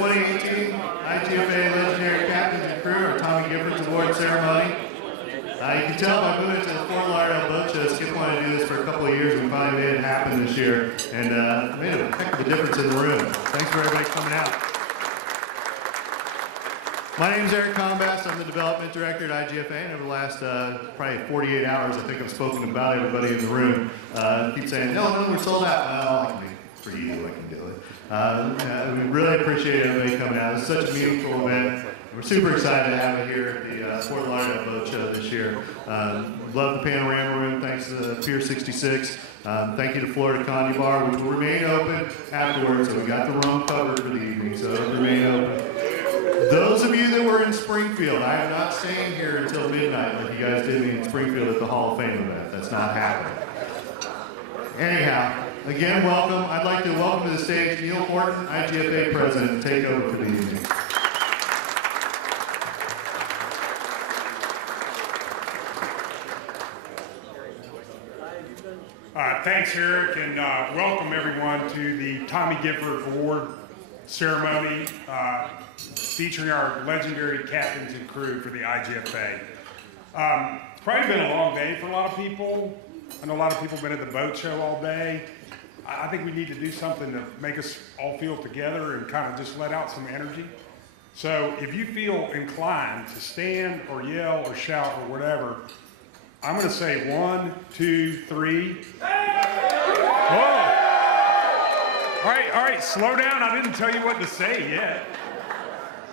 2018 IGFA Legendary Captains and Crew, our Tommy Giffords Award ceremony. You can tell by moving to the Fort Lauderdale Boat Show, Skip wanted to do this for a couple of years. We finally made it happen this year, and made a heck of a difference in the room. Thanks for everybody coming out. My name is Eric Combast. I'm the Development Director at IGFA, and over the last probably 48 hours, I think I've spoken to about everybody in the room. Keep saying, no, we're sold out. Well, I can be pretty easy, I can do it. We really appreciate everybody coming out. It's such a meaningful event. We're super excited to have it here at the Fort Lauderdale Boat Show this year. Love the panorama room, thanks to Pier 66. Thank you to Florida Condy Bar, which will remain open afterwards. So we got the room covered for the evening, so it'll remain open. Those of you that were in Springfield, I am not staying here until midnight like you guys did me in Springfield at the Hall of Fame event. That's not happening. Anyhow, again, welcome. I'd like to welcome to the stage Neil Horton, IGFA President, to take over for the evening. Thanks, Eric, and welcome everyone to the Tommy Gifford Award ceremony featuring our legendary captains and crew for the IGFA. It's probably been a long day for a lot of people. I know a lot of people have been at the boat show all day. I think we need to do something to make us all feel together and kind of just let out some energy. So if you feel inclined to stand or yell or shout or whatever, I'm going to say 1, 2, 3. Whoa. All right, slow down. I didn't tell you what to say yet.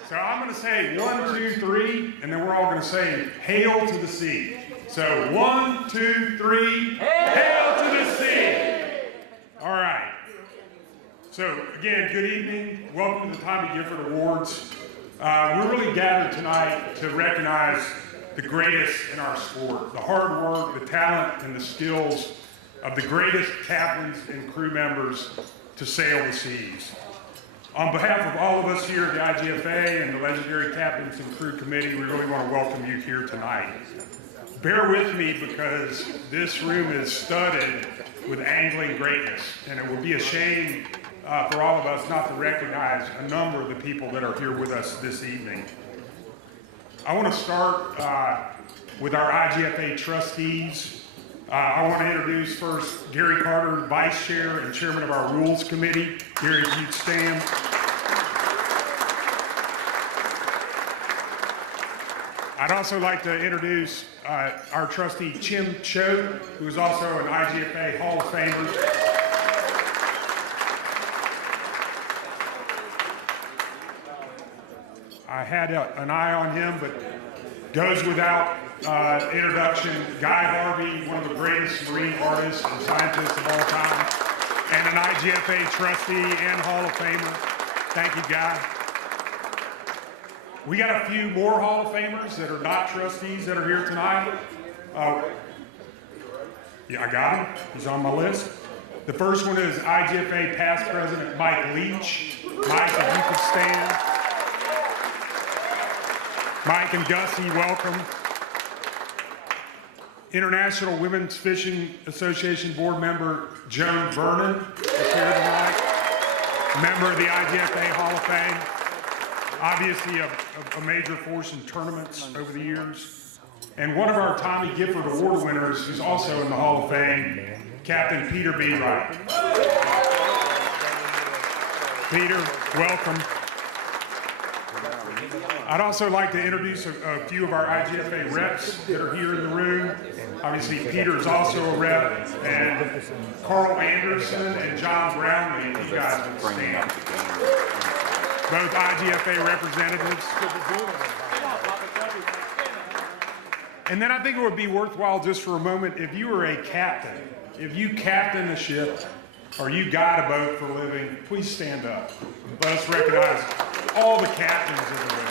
So I'm going to say 1, 2, 3, and then we're all going to say, hail to the sea. So 1, 2, 3, hail to the sea. All right. So again, good evening. Welcome to the Tommy Gifford Awards. We're really gathered tonight to recognize the greatest in our sport, the hard work, the talent, and the skills of the greatest captains and crew members to sail the seas. On behalf of all of us here at the IGFA and the Legendary Captains and Crew Committee, we really want to welcome you here tonight. Bear with me because this room is studded with angling greatness, and it would be a shame for all of us not to recognize a number of the people that are here with us this evening. I want to start with our IGFA trustees. I want to introduce first Gary Carter, Vice Chair and Chairman of our Rules Committee. Gary, if you'd stand. I'd also like to introduce our trustee, Chim Cho, who is also an IGFA Hall of Famer. I had an eye on him, but goes without introduction, Guy Harvey, one of the greatest marine artists and scientists of all time, and an IGFA trustee and Hall of Famer. Thank you, Guy. We got a few more Hall of Famers that are not trustees that are here tonight. Yeah, I got him. He's on my list. The first one is IGFA past president Mike Leach. Mike, if you could stand. Mike and Gussie, welcome. International Women's Fishing Association board member Joan Vernon is here tonight. Member of the IGFA Hall of Fame. Obviously a major force in tournaments over the years. And one of our Tommy Gifford Award winners who's also in the Hall of Fame, Captain Peter B. Wright. Peter, welcome. I'd also like to introduce a few of our IGFA reps that are here in the room. Obviously, Peter is also a rep, and Carl Anderson and John Brownlee, you guys would stand. Both IGFA representatives. And then I think it would be worthwhile just for a moment, if you were a captain, if you captain a ship, or you guide a boat for a living, please stand up. Let us recognize all the captains in the room.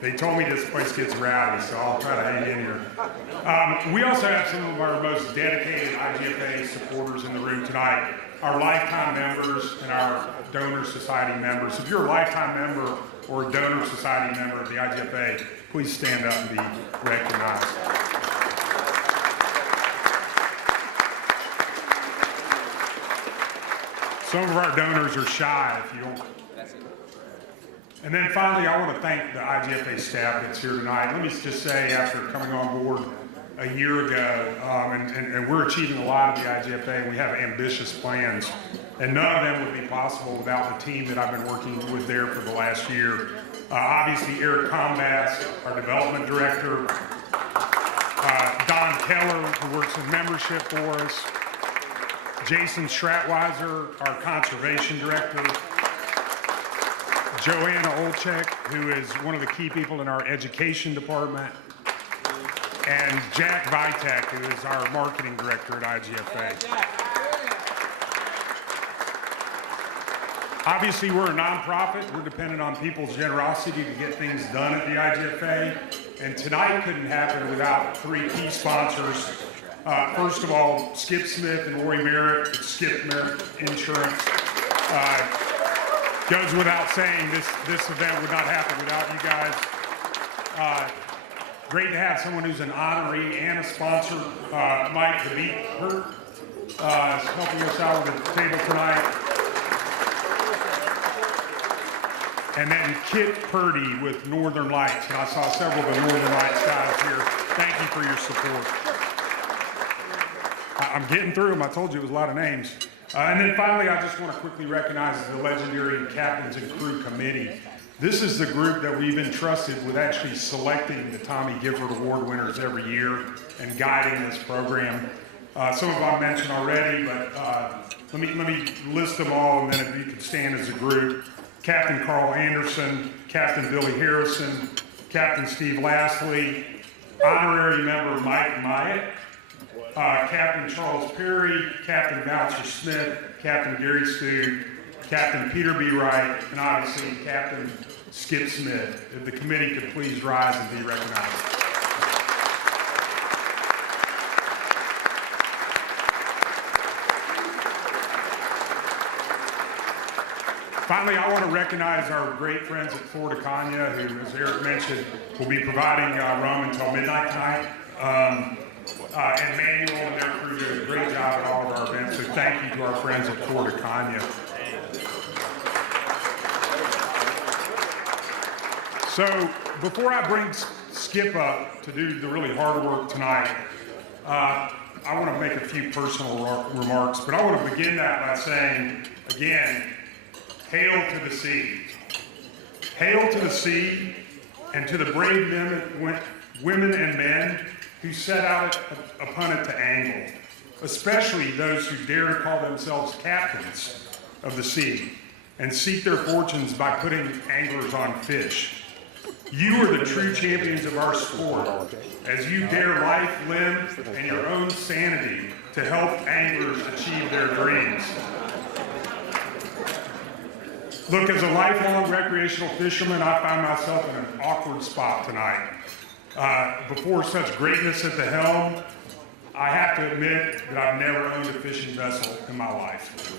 They told me this place gets rowdy, so I'll try to hang in here. We also have some of our most dedicated IGFA supporters in the room tonight. our lifetime members and our donor society members. If you're a lifetime member or a donor society member of the IGFA, please stand up and be recognized. Some of our donors are shy if you don't. And then finally, I want to thank the IGFA staff that's here tonight. Let me just say, after coming on board a year ago, and we're achieving a lot of the IGFA, and we have ambitious plans, and none of them would be possible without the team that I've been working with there for the last year. Obviously, Eric Combass, our development director, Don Keller, who works in membership for us, Jason Schratweiser, our conservation director, Joanna Olchek, who is one of the key people in our education department, and Jack Vitek, who is our marketing director at IGFA. Obviously, we're a nonprofit. We're dependent on people's generosity to get things done at the IGFA, and tonight couldn't happen without three key sponsors. First of all, Skip Smith and Lori Merritt, Skip Merritt Insurance. Goes without saying, this event would not happen without you guys. Great to have someone who's an honoree and a sponsor. Mike the Beat Hurt is helping us out with the table tonight. And then Kit Purdy with Northern Lights. And I saw several of the Northern Lights guys here. Thank you for your support. I'm getting through them. I told you it was a lot of names. And then finally, I just want to quickly recognize the legendary Captains and Crew Committee. This is the group that we've entrusted with actually selecting the Tommy Gifford Award winners every year and guiding this program. Some of them I've mentioned already, but let me list them all, and then if you could stand as a group. Captain Carl Anderson, Captain Billy Harrison, Captain Steve Lastly, honorary member Mike Myatt, Captain Charles Perry, Captain Voucher Smith, Captain Gary Stu, Captain Peter B. Wright, and obviously Captain Skip Smith. If the committee could please rise and be recognized. Finally, I want to recognize our great friends at Florida Cagna, who, as Eric mentioned, will be providing rum until midnight tonight. And Manuel and their crew did a great job at all of our events, so thank you to our friends at Florida Cagna. So before I bring Skip up to do the really hard work tonight, I want to make a few personal remarks, but I want to begin that by saying, again, hail to the sea. Hail to the sea and to the brave men, women and men who set out upon it to angle, especially those who dare to call themselves captains of the sea and seek their fortunes by putting anglers on fish. You are the true champions of our sport, as you dare life, limb, and your own sanity to help anglers achieve their dreams. Look, as a lifelong recreational fisherman, I find myself in an awkward spot tonight. Before such greatness at the helm, I have to admit that I've never owned a fishing vessel in my life.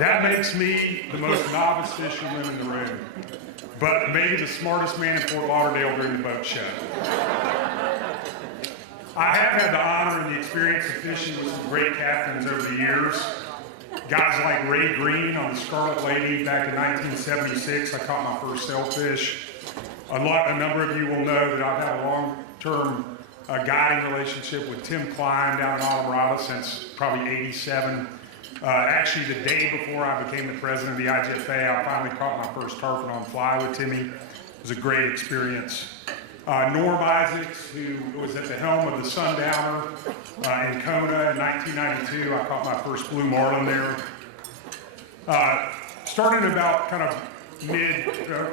That makes me the most novice fisherman in the room, but maybe the smartest man in Fort Lauderdale during the boat show. I have had the honor and the experience of fishing with some great captains over the years. Guys like Ray Green on the Scarlet Lady back in 1976, I caught my first sailfish. A number of you will know that I've had a long-term guiding relationship with Tim Klein down in Alvarado since probably '87. Actually, the day before I became the president of the IGFA, I finally caught my first tarpon on fly with Timmy. It was a great experience. Norm Isaacs, who was at the helm of the Sundowner in Kona in 1992, I caught my first blue marlin there. Starting about kind of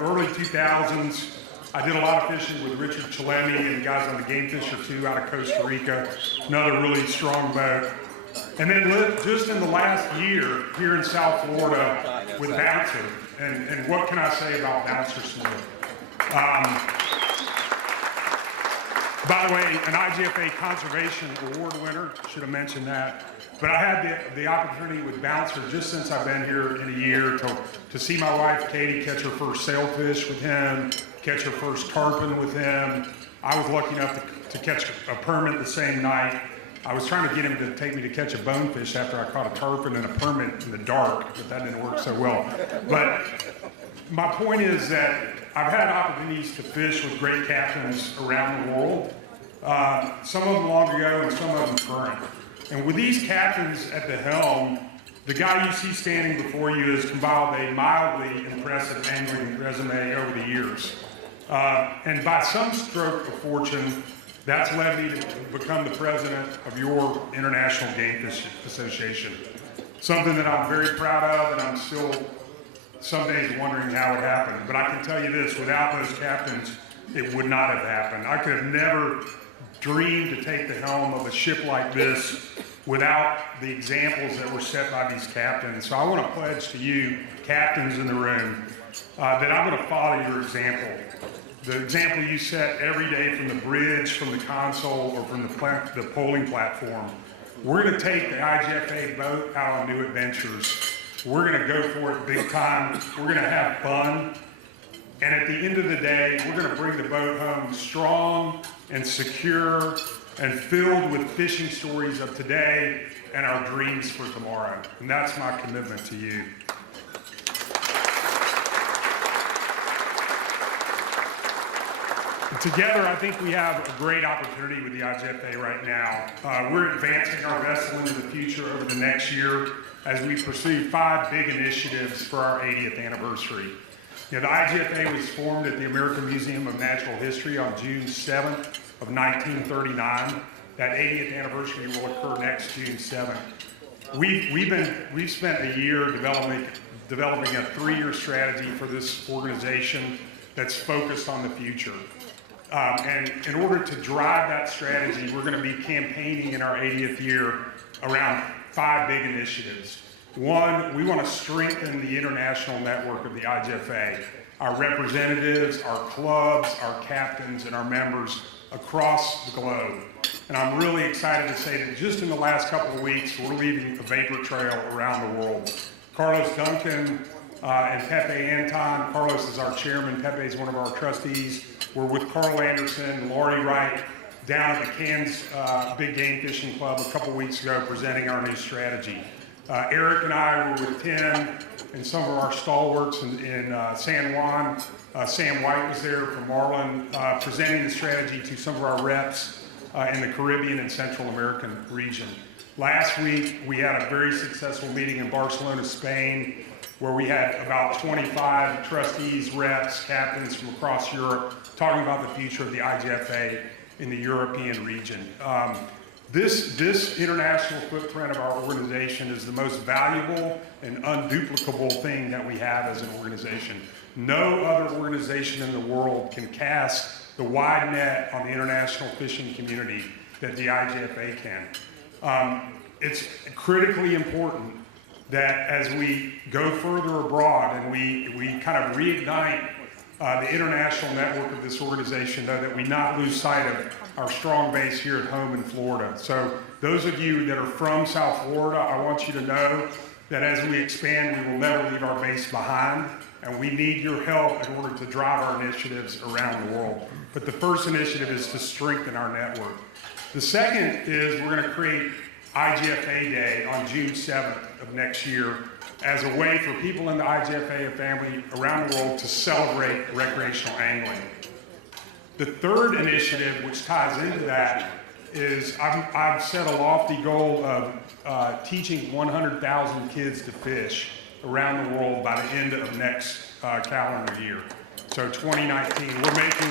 early 2000s, I did a lot of fishing with Richard Chalemi and guys on the Game Fisher 2 out of Costa Rica, another really strong boat. And then just in the last year here in South Florida with Bouncer, and what can I say about Bouncer Smith? By the way, an IGFA Conservation Award winner, should have mentioned that. But I had the opportunity with Bouncer just since I've been here in a year to see my wife Katie catch her first sailfish with him, catch her first tarpon with him. I was lucky enough to catch a permit the same night. I was trying to get him to take me to catch a bonefish after I caught a tarpon and a permit in the dark, but that didn't work so well. But my point is that I've had opportunities to fish with great captains around the world, some of them long ago and some of them current. And with these captains at the helm, the guy you see standing before you has compiled a mildly impressive angling resume over the years. And by some stroke of fortune, that's led me to become the president of your International Game Fish Association. Something that I'm very proud of, and I'm still some days wondering how it happened. But I can tell you this, without those captains, it would not have happened. I could have never dreamed to take the helm of a ship like this without the examples that were set by these captains. So I want to pledge to you, captains in the room, that I'm going to follow your example. The example you set every day from the bridge, from the console, or from the polling platform. We're going to take the IGFA boat out on new adventures. We're going to go for it big time. We're going to have fun. And at the end of the day, we're going to bring the boat home strong and secure and filled with fishing stories of today and our dreams for tomorrow. And that's my commitment to you. Together, I think we have a great opportunity with the IGFA right now. We're advancing our vessel into the future over the next year as we pursue 5 big initiatives for our 80th anniversary. You know, the IGFA was formed at the American Museum of Natural History on June 7th of 1939. That 80th anniversary will occur next June 7th. We've spent a year developing a 3-year strategy for this organization that's focused on the future. And in order to drive that strategy, we're going to be campaigning in our 80th year around 5 big initiatives. One, we want to strengthen the international network of the IGFA. Our representatives, our clubs, our captains, and our members across the globe. And I'm really excited to say that just in the last couple of weeks, we're leaving a vapor trail around the world. Carlos Duncan and Pepe Anton. Carlos is our chairman. Pepe is one of our trustees. We're with Carl Anderson, Laurie Wright, down at the Cairns Big Game Fishing Club a couple weeks ago presenting our new strategy. Eric and I were with Tim and some of our stalwarts in San Juan. Sam White was there from Marlin presenting the strategy to some of our reps in the Caribbean and Central American region. Last week, we had a very successful meeting in Barcelona, Spain, where we had about 25 trustees, reps, captains from across Europe talking about the future of the IGFA in the European region. This international footprint of our organization is the most valuable and unduplicable thing that we have as an organization. No other organization in the world can cast the wide net on the international fishing community that the IGFA can. It's critically important that as we go further abroad and we kind of reignite the international network of this organization, though, that we not lose sight of our strong base here at home in Florida. So those of you that are from South Florida, I want you to know that as we expand, we will never leave our base behind, and we need your help in order to drive our initiatives around the world. But the first initiative is to strengthen our network. The second is we're going to create IGFA Day on June 7th of next year as a way for people in the IGFA family around the world to celebrate recreational angling. The third initiative, which ties into that, is I've set a lofty goal of teaching 100,000 kids to fish around the world by the end of next calendar year. So 2019, we're making,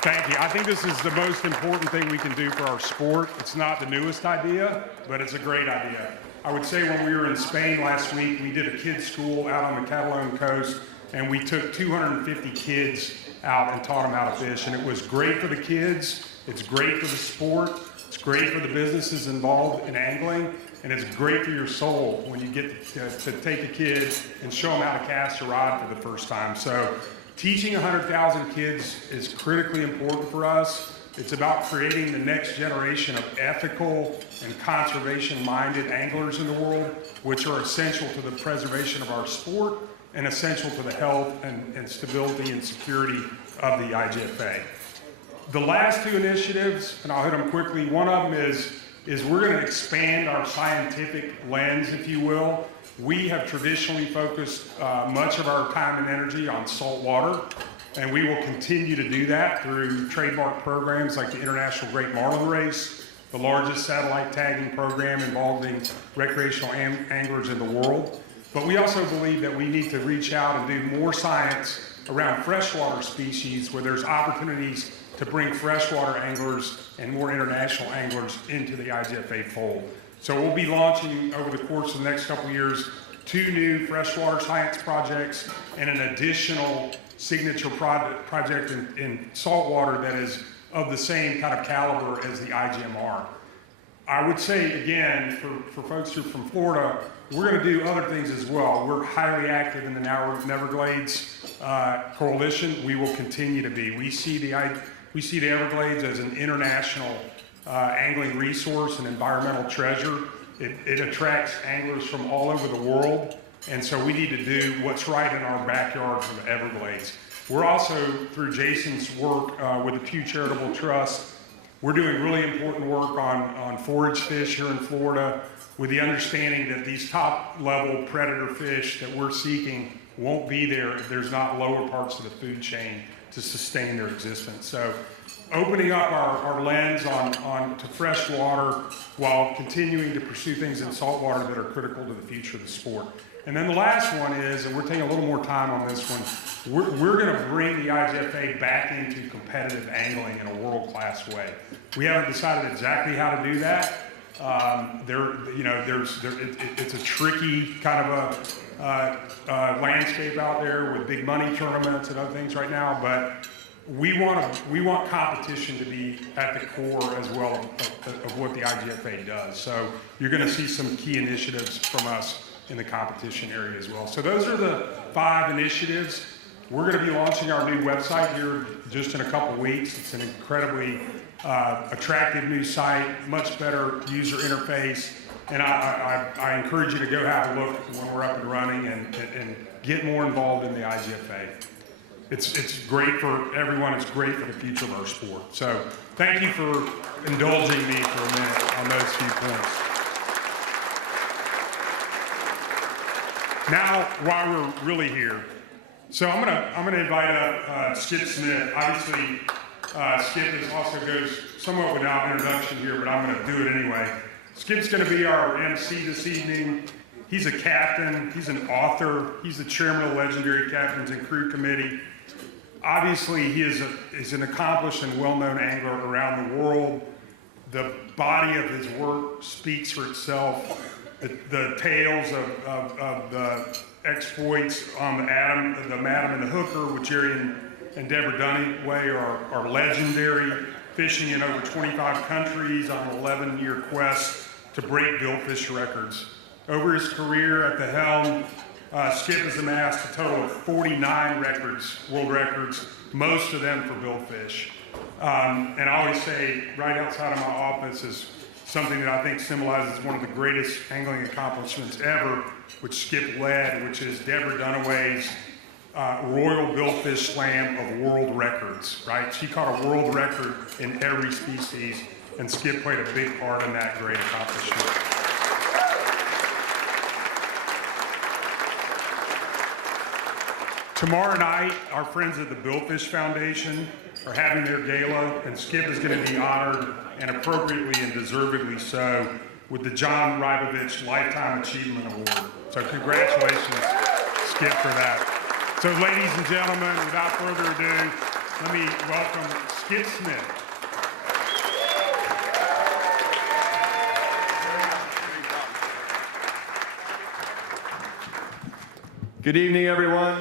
thank you. I think this is the most important thing we can do for our sport. It's not the newest idea, but it's a great idea. I would say when we were in Spain last week, we did a kids' school out on the Catalan coast, and we took 250 kids out and taught them how to fish. And it was great for the kids, it's great for the sport, it's great for the businesses involved in angling, and it's great for your soul when you get to take a kid and show them how to cast a rod for the first time. So teaching 100,000 kids is critically important for us. It's about creating the next generation of ethical and conservation-minded anglers in the world, which are essential to the preservation of our sport and essential to the health and stability and security of the IGFA. The last two initiatives, and I'll hit them quickly, one of them is we're going to expand our scientific lens, if you will. We have traditionally focused much of our time and energy on salt water, and we will continue to do that through trademark programs like the International Great Marlin Race, the largest satellite tagging program involving recreational anglers in the world. But we also believe that we need to reach out and do more science around freshwater species where there's opportunities to bring freshwater anglers and more international anglers into the IGFA fold. So we'll be launching over the course of the next couple of years 2 new freshwater science projects and an additional signature project in saltwater that is of the same kind of caliber as the IGMR. I would say, again, for folks who are from Florida, we're going to do other things as well. We're highly active in the Everglades Coalition. We will continue to be. We see the Everglades as an international angling resource and environmental treasure. It attracts anglers from all over the world, and so we need to do what's right in our backyard for the Everglades. We're also, through Jason's work with the Pew Charitable Trust, we're doing really important work on forage fish here in Florida with the understanding that these top-level predator fish that we're seeking won't be there if there's not lower parts of the food chain to sustain their existence. So opening up our lens on to fresh water while continuing to pursue things in saltwater that are critical to the future of the sport. And then the last one is, and we're taking a little more time on this one, we're going to bring the IGFA back into competitive angling in a world-class way. We haven't decided exactly how to do that. It's a tricky kind of a landscape out there with big money tournaments and other things right now, but we want competition to be at the core as well of what the IGFA does. So you're going to see some key initiatives from us in the competition area as well. So those are the 5 initiatives. We're going to be launching our new website here just in a couple weeks. It's an incredibly attractive new site, much better user interface, and I encourage you to go have a look when we're up and running and get more involved in the IGFA. It's great for everyone. It's great for the future of our sport. So thank you for indulging me for a minute on those few points. Now, why we're really here. So I'm gonna invite up Skip Smith. Obviously, Skip also goes somewhat without introduction here, but I'm gonna do it anyway. Skip's gonna be our MC this evening. He's a captain, he's an author, he's the chairman of the Legendary Captains and Crew Committee. Obviously, he is an accomplished and well-known angler around the world. The body of his work speaks for itself. The tales of the exploits on the Madam and the Hooker with Jerry and Deborah Dunaway are legendary, fishing in over 25 countries on an 11-year quest to break billfish records. Over his career at the helm, Skip has amassed a total of 49 records, world records, most of them for billfish. And I always say, right outside of my office is something that I think symbolizes one of the greatest angling accomplishments ever, which Skip led, which is Deborah Dunaway's Royal Billfish Slam of World Records, right? She caught a world record in every species, and Skip played a big part in that great accomplishment. Tomorrow night, our friends at the Billfish Foundation are having their gala, and Skip is going to be honored, and appropriately and deservedly so, with the John Rybovich Lifetime Achievement Award. So congratulations, Skip, for that. So ladies and gentlemen, without further ado, let me welcome Skip Smith. Good evening, everyone.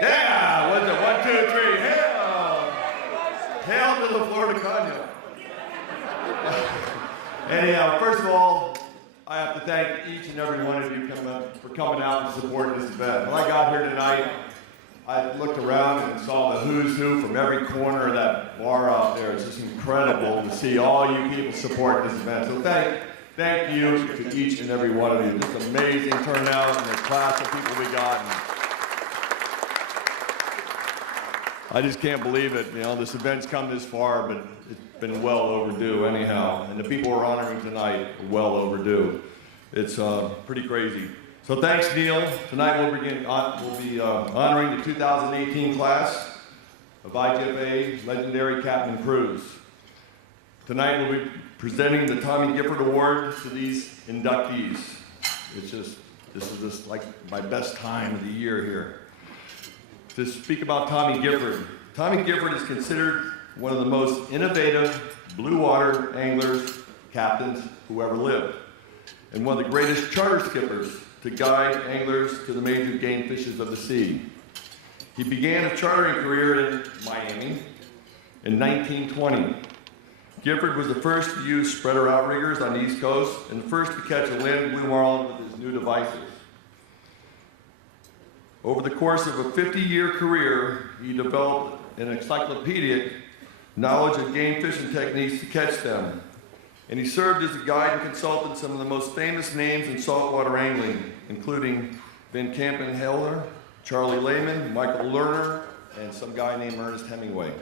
Yeah, what's it? 1, 2, 3, hail! Hail to the Florida Cognac. Anyhow, first of all, I have to thank each and every one of you for coming out and supporting this event. When I got here tonight, I looked around and saw the who's who from every corner of that bar out there. It's just incredible to see all you people support this event. So thank you to each and every one of you. Just amazing turnout and the class of people we got. And I just can't believe it. You know, this event's come this far, but it's been well overdue anyhow. And the people we're honoring tonight are well overdue. It's pretty crazy. So thanks, Neil. Tonight we'll be honoring the 2018 class of IGFA Legendary Captain Crews. Tonight we'll be presenting the Tommy Gifford Award to these inductees. This is just like my best time of the year here. To speak about Tommy Gifford. Tommy Gifford is considered one of the most innovative blue water anglers, captains who ever lived, and one of the greatest charter skippers to guide anglers to the major game fishes of the sea. He began a chartering career in Miami in 1920. Gifford was the first to use spreader outriggers on the East Coast and the first to catch a landed blue marlin with his new devices. Over the course of a 50-year career, he developed an encyclopedic knowledge of game fishing techniques to catch them. And he served as a guide and consultant some of the most famous names in saltwater angling, including Van Campen-Helder, Charlie Lehman, Michael Lerner, and some guy named Ernest Hemingway.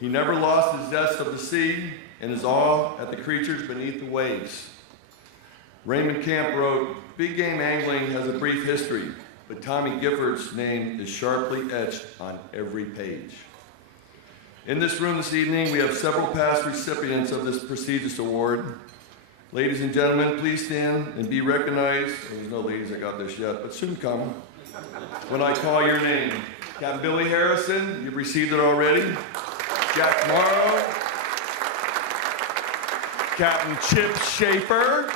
He never lost his zest of the sea and his awe at the creatures beneath the waves. Raymond Camp wrote, "Big game angling has a brief history, but Tommy Gifford's name is sharply etched on every page." In this room this evening, we have several past recipients of this prestigious award. Ladies and gentlemen, please stand and be recognized. Well, there's no ladies that got this yet, but soon come. When I call your name. Captain Billy Harrison, you've received it already. Jack Morrow. Captain Chip Schaefer.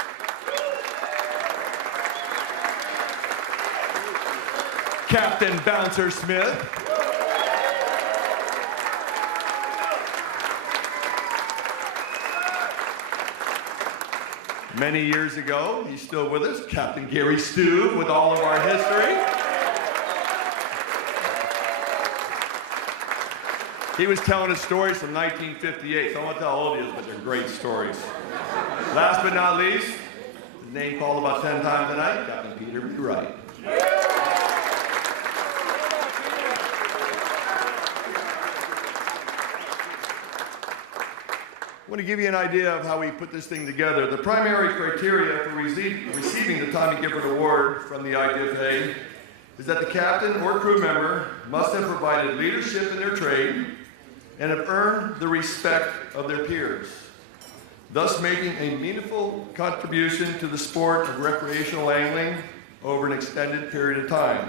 Captain Bouncer Smith. Many years ago, he's still with us, Captain Gary Stuve, with all of our history. He was telling us stories from 1958, so I won't tell how old he is, but they're great stories. Last but not least, his name called about 10 times tonight, Captain Peter B. Wright. I want to give you an idea of how we put this thing together. The primary criteria for receiving the Tommy Gifford Award from the IGFA is that the captain or crew member must have provided leadership in their trade and have earned the respect of their peers, thus making a meaningful contribution to the sport of recreational angling over an extended period of time.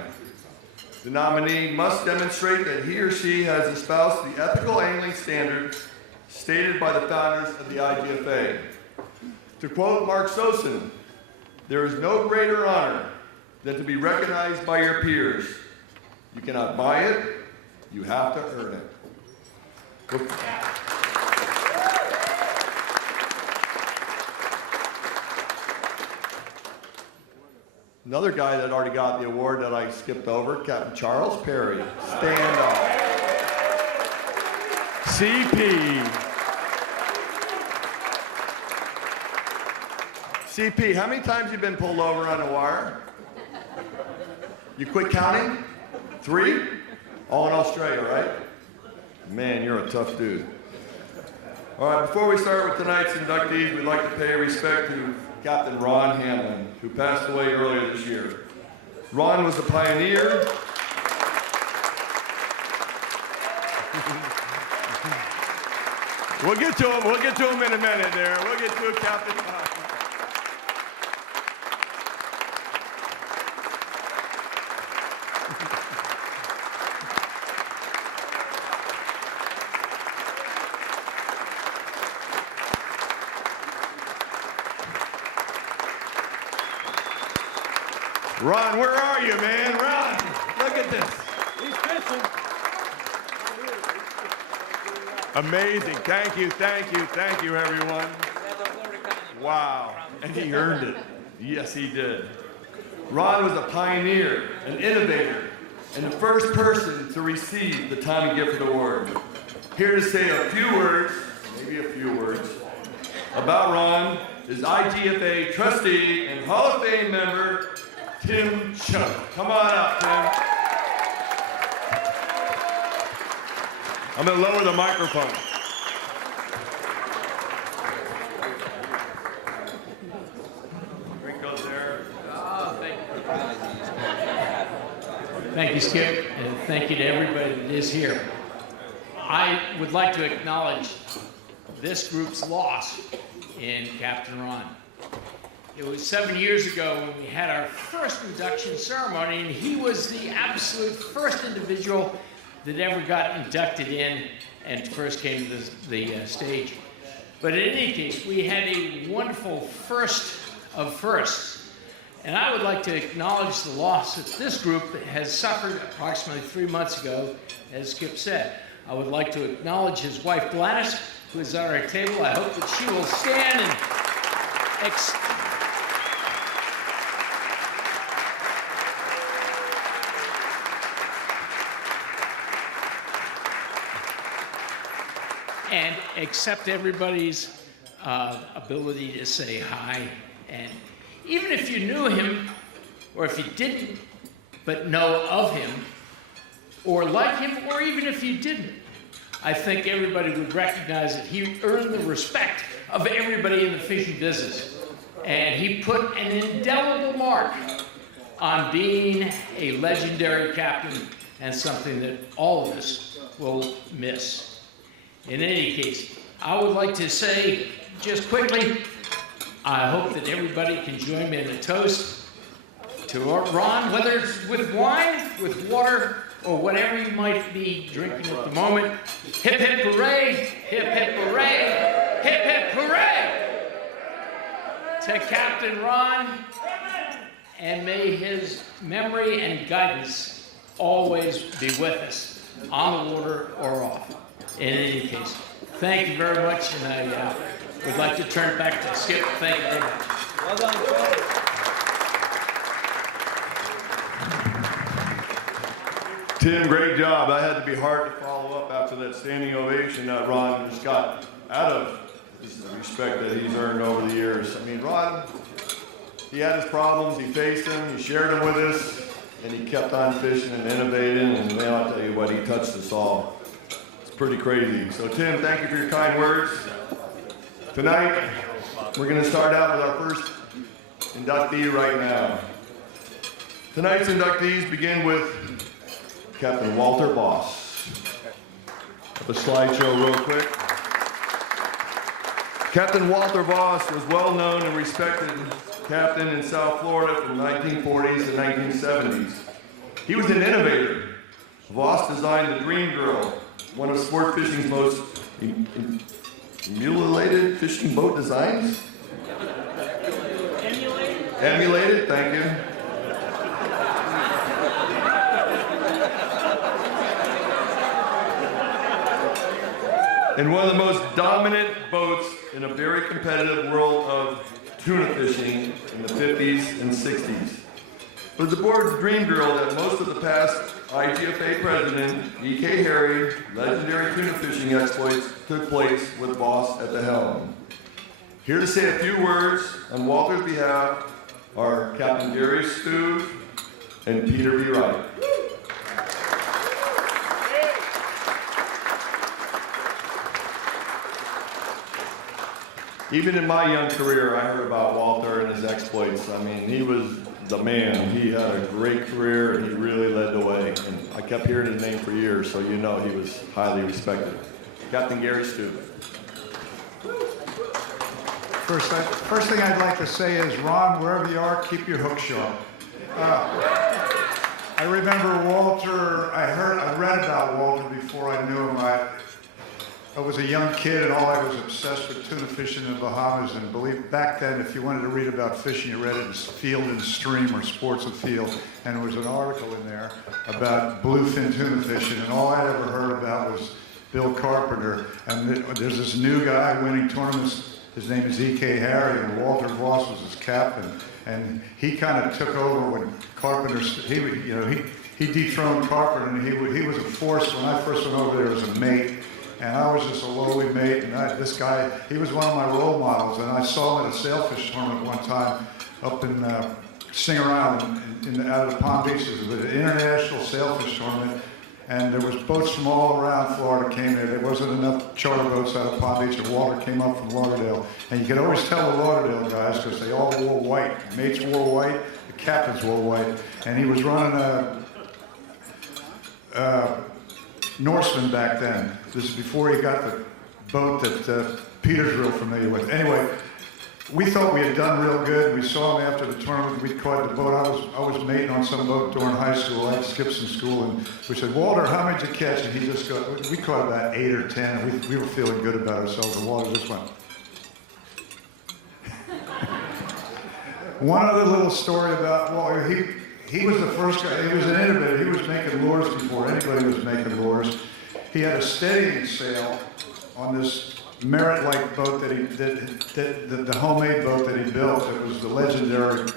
The nominee must demonstrate that he or she has espoused the ethical angling standards stated by the founders of the IGFA. To quote Mark Sosin, "There is no greater honor than to be recognized by your peers. You cannot buy it, you have to earn it." Another guy that already got the award that I skipped over, Captain Charles Perry. Stand up. CP, how many times have you been pulled over on a wire? You quit counting? 3? All in Australia, right? Man, you're a tough dude. All right, before we start with tonight's inductees, we'd like to pay respect to Captain Ron Hamlin, who passed away earlier this year. Ron was a pioneer. We'll get to him in a minute there. We'll get to Captain Ron. Ron, where are you, man? Ron, look at this. He's fishing. Amazing. Thank you, everyone. Wow. And he earned it. Yes, he did. Ron was a pioneer, an innovator, and the first person to receive the Tommy Gifford Award. Here to say a few words, maybe a few words, about Ron is IGFA trustee and Hall of Fame member, Tim Chuck. Come on up, Tim. I'm going to lower the microphone. Drink goes there. Oh, thank you. Thank you, Skip, and thank you to everybody that is here. I would like to acknowledge this group's loss in Captain Ron. It was 7 years ago when we had our first induction ceremony, and he was the absolute first individual that ever got inducted in and first came to the stage. But in any case, we had a wonderful first of firsts. And I would like to acknowledge the loss that this group has suffered approximately 3 months ago, as Skip said. I would like to acknowledge his wife, Gladys, who is at our table. I hope that she will stand and accept everybody's ability to say hi. And even if you knew him, or if you didn't, but know of him, or like him, or even if you didn't, I think everybody would recognize that he earned the respect of everybody in the fishing business. And he put an indelible mark on being a legendary captain and something that all of us will miss. In any case, I would like to say just quickly, I hope that everybody can join me in a toast to Ron, whether it's with wine, with water, or whatever you might be drinking at the moment. Hip, hip, hooray! Hip, hip, hooray! Hip, hip, hooray! To Captain Ron, and may his memory and guidance always be with us, on the water or off. In any case, thank you very much, and I would like to turn it back to Skip. Thank you very much. Well done, Phil. Tim, great job. That had to be hard to follow up after that standing ovation that Ron just got out of the respect that he's earned over the years. I mean, Ron, he had his problems, he faced them, he shared them with us, and he kept on fishing and innovating, and man, I'll tell you what, he touched us all. It's pretty crazy. So Tim, thank you for your kind words. Tonight, we're going to start out with our first inductee right now. Tonight's inductees begin with Captain Walter Boss. The slideshow real quick. Captain Walter Boss was well known and respected captain in South Florida from 1940s to 1970s. He was an innovator. Voss designed the Dream Girl, one of sport fishing's most emulated fishing boat designs. Emulated, thank you. And one of the most dominant boats in a very competitive world of tuna fishing in the 50s and 60s. It was aboard the Dream Girl that most of the past IGFA president, E.K. Harry, legendary tuna fishing exploits took place with Boss at the helm. Here to say a few words on Walter's behalf are Captain Gary Stuve and Peter B. Wright. Even in my young career, I heard about Walter and his exploits. I mean, he was the man. He had a great career, and he really led the way. And I kept hearing his name for years, so you know he was highly respected. Captain Gary Stuve. First thing I'd like to say is, Ron, wherever you are, keep your hook sharp. I remember Walter, I read about Walter before I knew him. I was a young kid, and all I was obsessed with tuna fishing in the Bahamas. And believe back then, if you wanted to read about fishing, you read it in Field and Stream or Sports and Field. And there was an article in there about bluefin tuna fishing, and all I'd ever heard about was Bill Carpenter. And there's this new guy winning tournaments. His name is E.K. Harry, and Walter Voss was his captain. And he kind of took over when Carpenter, he he dethroned Carpenter, and he was a force when I first went over there as a mate. And I was just a lowly mate, and this guy, he was one of my role models, and I saw him at a sailfish tournament one time up in Singer Island, out of the Palm Beaches. It was an international sailfish tournament, and there was boats from all around Florida came there. There wasn't enough charter boats out of Palm Beach, and water came up from Lauderdale. And you could always tell the Lauderdale guys, because they all wore white. Mates wore white, the captains wore white, and he was running Norseman back then. This is before he got the boat that Peter's real familiar with. Anyway, we thought we had done real good. We saw him after the tournament. We caught the boat. I was mating on some boat during high school. I skipped some school, and we said, "Walter, how many did you catch?" And he just we caught about 8 or 10, and we were feeling good about ourselves. And Walter just went. One other little story about Walter. He was the first guy. He was an innovator. He was making lures before anybody was making lures. He had a steadying sail on this Merit-like boat the homemade boat that he built. It was the legendary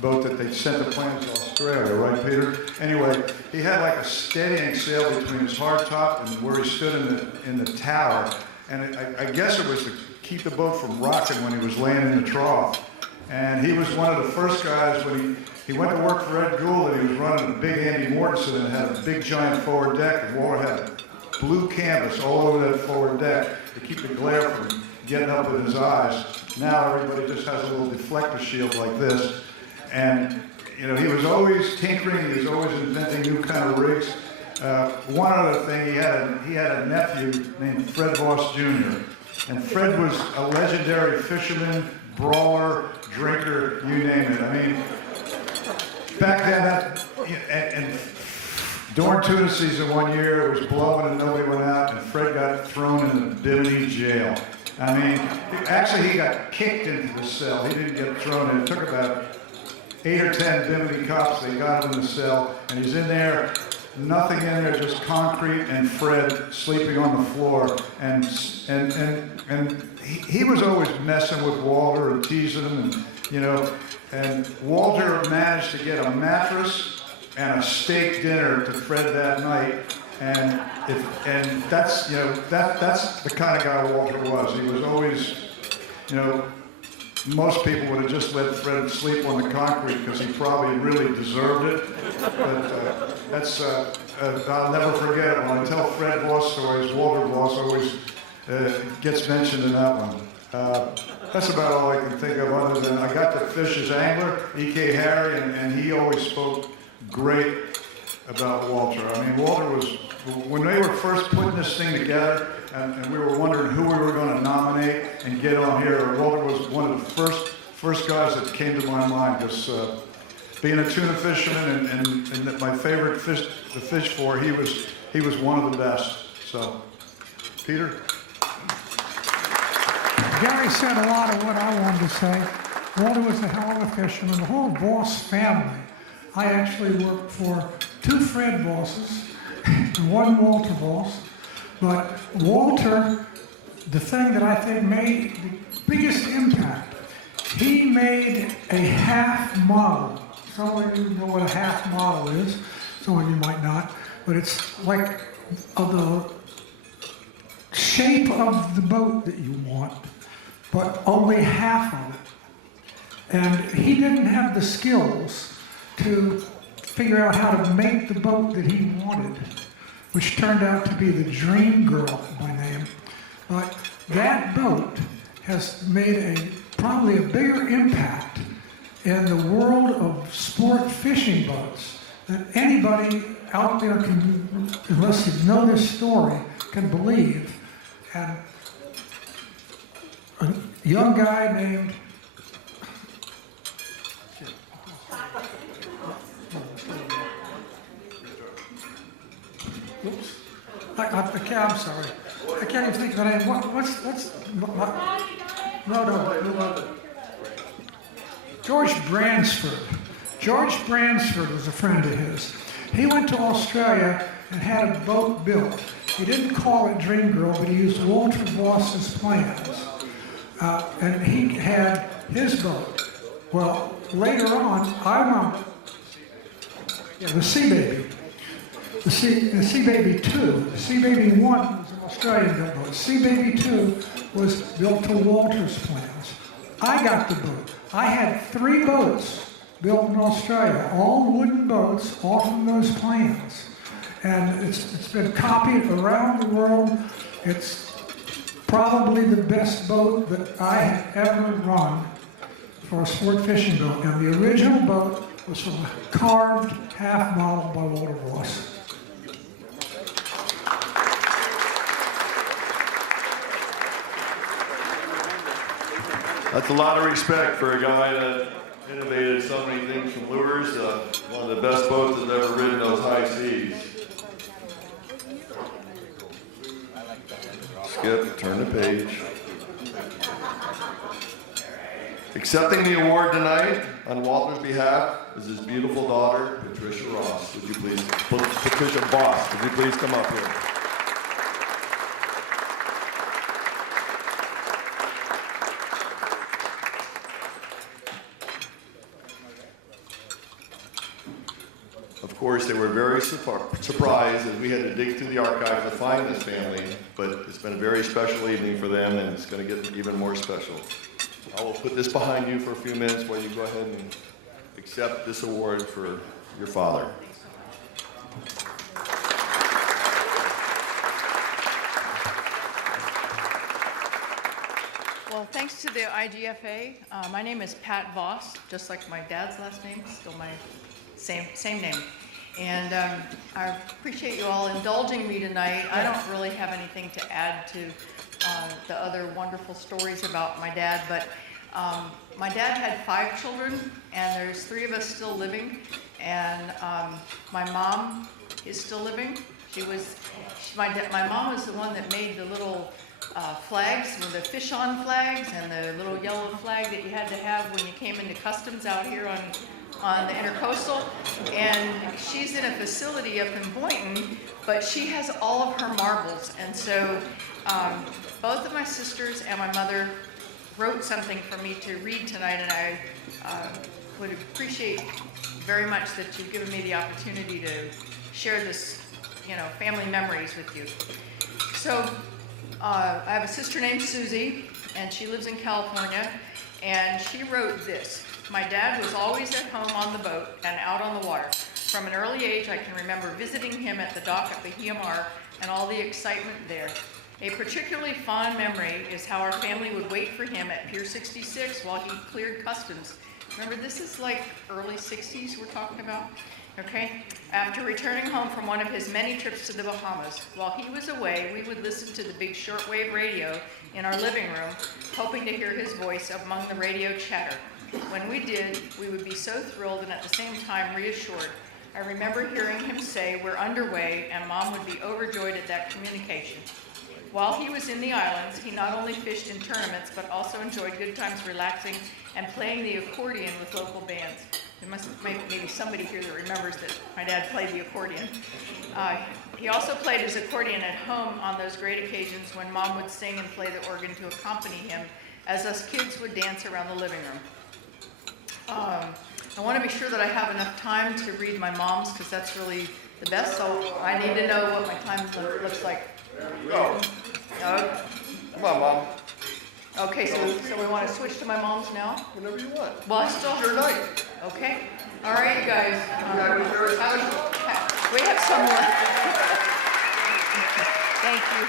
boat that they sent the plane to Australia, right, Peter? Anyway, he had like a steadying sail between his hardtop and where he stood in the tower. And I guess it was to keep the boat from rocking when he was laying in the trough. And he was one of the first guys when he went to work for Ed Gould, and he was running a big Andy Mortensen and had a big giant forward deck, and Walter had blue canvas all over that forward deck to keep the glare from getting up in his eyes. Now everybody just has a little deflector shield like this. And you know, he was always tinkering, he was always inventing new kind of rigs. One other thing, he had a nephew named Fred Voss Jr. And Fred was a legendary fisherman, brawler, drinker, you name it. I mean, back then, and during tuna season one year, it was blowing and nobody went out, and Fred got thrown in the Bimini jail. I mean, actually he got kicked into the cell. He didn't get thrown in. It took about 8 or 10 Bimini cops. They got him in the cell, and he's in there, nothing in there, just concrete and Fred sleeping on the floor. And he was always messing with Walter and teasing him, and you know. And Walter managed to get a mattress and a steak dinner to Fred that night, and that's that's the kind of guy Walter was. He was always, you know, most people would have just let Fred sleep on the concrete because he probably really deserved it. But that's I'll never forget it. When I tell Fred Voss stories, Walter Voss always gets mentioned in that one. That's about all I can think of, other than I got to fish as angler, E.K. Harry, and he always spoke great about Walter. I mean, Walter was, when they were first putting this thing together, and we were wondering who we were going to nominate and get on here, Walter was one of the first guys that came to my mind, because being a tuna fisherman and my favorite fish to fish for, he was one of the best. So, Peter? Gary said a lot of what I wanted to say. Walter was a hell of a fisherman. The whole Voss family. I actually worked for 2 Fred Vosses and 1 Walter Voss. But Walter, the thing that I think made the biggest impact, he made a half model. Some of you know what a half model is. Some of you might not. But it's like the shape of the boat that you want, but only half of it. And he didn't have the skills to figure out how to make the boat that he wanted, which turned out to be the Dream Girl by name. But that boat has made probably a bigger impact in the world of sport fishing boats than anybody out there can, unless you know this story, can believe. And a young guy named I'm sorry. I can't even think of the name. No. George Bransford. George Bransford was a friend of his. He went to Australia and had a boat built. He didn't call it Dream Girl, but he used Walter Voss's plans. And he had his boat. Well, later on, the Sea Baby. the Sea Baby 2. The Sea Baby 1 was an Australian built boat. Sea Baby 2 was built to Walter's plans. I got the boat. I had 3 boats built in Australia, all wooden boats, all from those plans. And it's been copied around the world. It's probably the best boat that I have ever run for a sport fishing boat. And the original boat was from a carved half model by Walter Voss. That's a lot of respect for a guy that innovated so many things from lures. One of the best boats that's ever ridden those high seas. Skip, turn the page. Accepting the award tonight on Walter's behalf is his beautiful daughter, Patricia Ross. Would you please, Patricia Voss, would you please come up here? Of course, they were very surprised as we had to dig through the archives to find this family, but it's been a very special evening for them, and it's going to get even more special. I will put this behind you for a few minutes while you go ahead and accept this award for your father. Well, thanks to the IGFA. My name is Pat Voss, just like my dad's last name, still my same name. And I appreciate you all indulging me tonight. I don't really have anything to add to the other wonderful stories about my dad, but my dad had 5 children, and there's 3 of us still living, and my mom is still living. My mom was the one that made the little flags, with the fish-on flags, and the little yellow flag that you had to have when you came into customs out here on the intercoastal. And she's in a facility up in Boynton, but she has all of her marbles. And so both of my sisters and my mother wrote something for me to read tonight, and I would appreciate very much that you've given me the opportunity to share this, family memories with you. So I have a sister named Susie, and she lives in California, and she wrote this. My dad was always at home on the boat and out on the water. From an early age, I can remember visiting him at the dock at Bahia Mar and all the excitement there. A particularly fond memory is how our family would wait for him at Pier 66 while he cleared customs. Remember, this is like early 60s we're talking about? Okay? After returning home from one of his many trips to the Bahamas, while he was away, we would listen to the big shortwave radio in our living room, hoping to hear his voice among the radio chatter. When we did, we would be so thrilled and at the same time reassured. I remember hearing him say, "We're underway," and Mom would be overjoyed at that communication. While he was in the islands, he not only fished in tournaments, but also enjoyed good times relaxing and playing the accordion with local bands. There must maybe somebody here that remembers that my dad played the accordion. He also played his accordion at home on those great occasions when Mom would sing and play the organ to accompany him, as us kids would dance around the living room. I want to be sure that I have enough time to read my mom's, because that's really the best, so I need to know what my time looks like. Go. Come on, Mom. Okay, so we want to switch to my mom's now? Whenever you want. Well, I still It's your night. Okay. All right, you guys. We have some left. Thank you.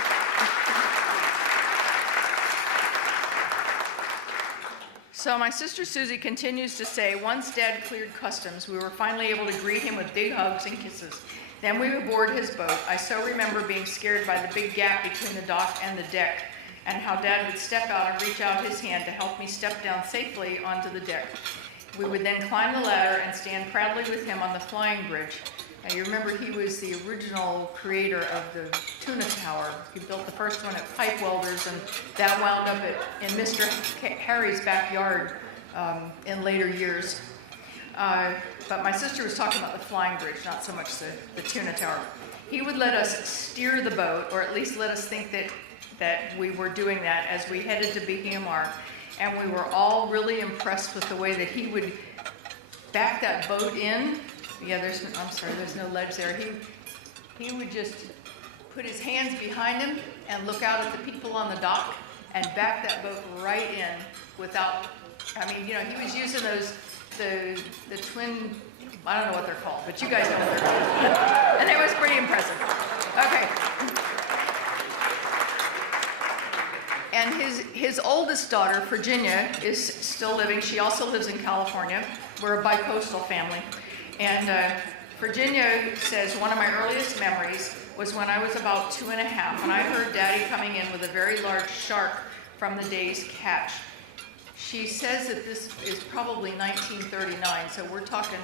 So my sister Susie continues to say, once Dad cleared customs, we were finally able to greet him with big hugs and kisses. Then we would board his boat. I so remember being scared by the big gap between the dock and the deck, and how Dad would step out and reach out his hand to help me step down safely onto the deck. We would then climb the ladder and stand proudly with him on the flying bridge. And you remember he was the original creator of the tuna tower. He built the first one at Pipe Welders, and that wound up in Mr. Harry's backyard in later years. But my sister was talking about the flying bridge, not so much the tuna tower. He would let us steer the boat, or at least let us think that we were doing that as we headed to Bahia Mar. And we were all really impressed with the way that he would back that boat in. Yeah, there's no ledge there. he would just put his hands behind him and look out at the people on the dock and back that boat right in without, I mean, you know, he was using those, the twin, I don't know what they're called, but you guys know what they're called. And it was pretty impressive. Okay. And his oldest daughter, Virginia, is still living. She also lives in California. We're a bi-coastal family. And Virginia says one of my earliest memories was when I was about 2 and a half, and I heard Daddy coming in with a very large shark from the day's catch. She says that this is probably 1939, so we're talking,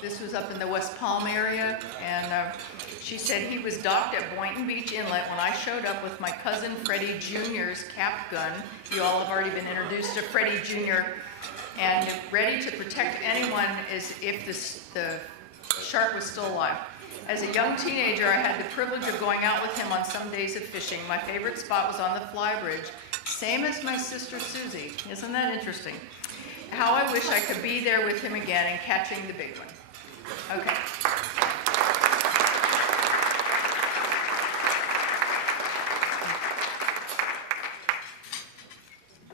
this was up in the West Palm area, and she said he was docked at Boynton Beach Inlet when I showed up with my cousin Freddie Jr.'s cap gun. You all have already been introduced to Freddie Jr., and ready to protect anyone as if the shark was still alive. As a young teenager, I had the privilege of going out with him on some days of fishing. My favorite spot was on the Fly Bridge, same as my sister Susie. Isn't that interesting? How I wish I could be there with him again and catching the big one. Okay.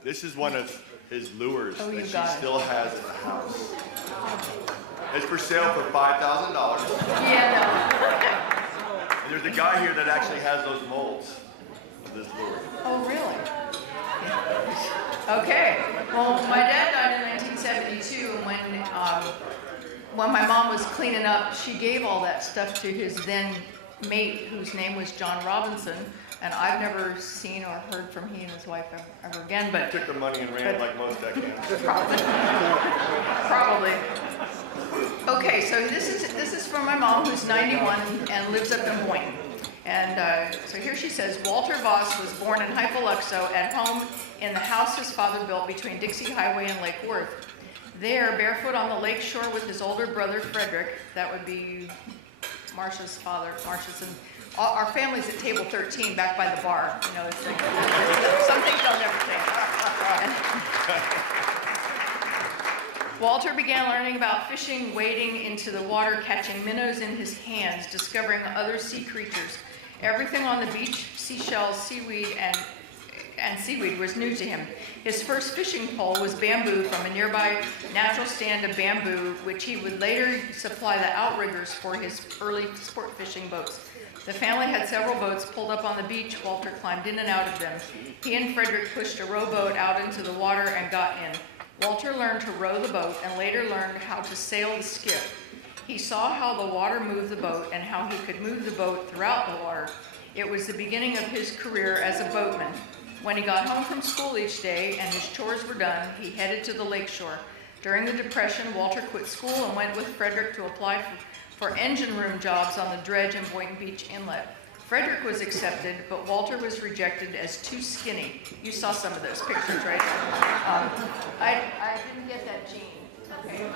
This is one of his lures Oh, you that she got it. still has in the house. It's for sale for $5,000. Yeah, And there's a guy here that actually has those molds of this lure. no. Oh, really? Okay. Well, my dad died in 1972, and when my mom was cleaning up, she gave all that stuff to his then mate, whose name was John Robinson, and I've never seen or heard from he and his wife ever again. But Took the money and ran like most deckhands. Probably. Okay, so this is from my mom, who's 91 and lives up in Boynton. And so here she says, Walter Voss was born in Hypoluxo at home in the house his father built between Dixie Highway and Lake Worth. There, barefoot on the lake shore with his older brother Frederick, that would be Marcia's father, Marcia's, and our family's at table 13 back by the bar. You know, it's like, some things they'll never think. Walter began learning about fishing, wading into the water, catching minnows in his hands, discovering other sea creatures. Everything on the beach, seashells, seaweed, and seaweed was new to him. His first fishing pole was bamboo from a nearby natural stand of bamboo, which he would later supply the outriggers for his early sport fishing boats. The family had several boats pulled up on the beach. Walter climbed in and out of them. He and Frederick pushed a rowboat out into the water and got in. Walter learned to row the boat and later learned how to sail the skiff. He saw how the water moved the boat and how he could move the boat throughout the water. It was the beginning of his career as a boatman. When he got home from school each day and his chores were done, he headed to the lakeshore. During the Depression, Walter quit school and went with Frederick to apply for engine room jobs on the dredge in Boynton Beach Inlet. Frederick was accepted, but Walter was rejected as too skinny. You saw some of those pictures, right? I didn't get that gene. Okay.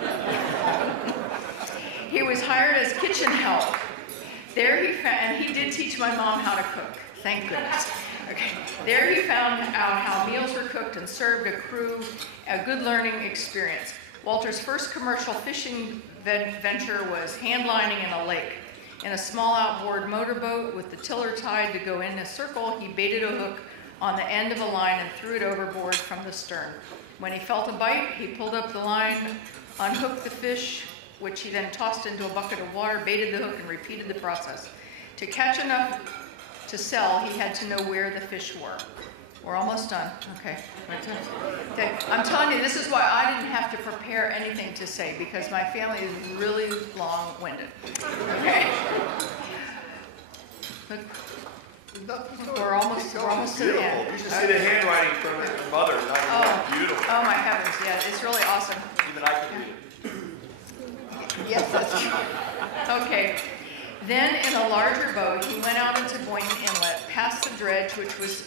He was hired as kitchen help. There and he did teach my mom how to cook. Thank goodness. Okay. There he found out how meals were cooked and served a crew, a good learning experience. Walter's first commercial fishing venture was hand lining in a lake. In a small outboard motorboat with the tiller tied to go in a circle, he baited a hook on the end of a line and threw it overboard from the stern. When he felt a bite, he pulled up the line, unhooked the fish, which he then tossed into a bucket of water, baited the hook, and repeated the process. To catch enough to sell, he had to know where the fish were. We're almost done. Okay. Okay. I'm telling you, this is why I didn't have to prepare anything to say, because my family is really long-winded. Okay. We're almost to the end. You should see the handwriting from your mother. Beautiful. Oh my heavens, yeah, it's really awesome. Even I can read it. Yes, that's true. Okay. Then, in a larger boat, he went out into Boynton Inlet, past the dredge, which was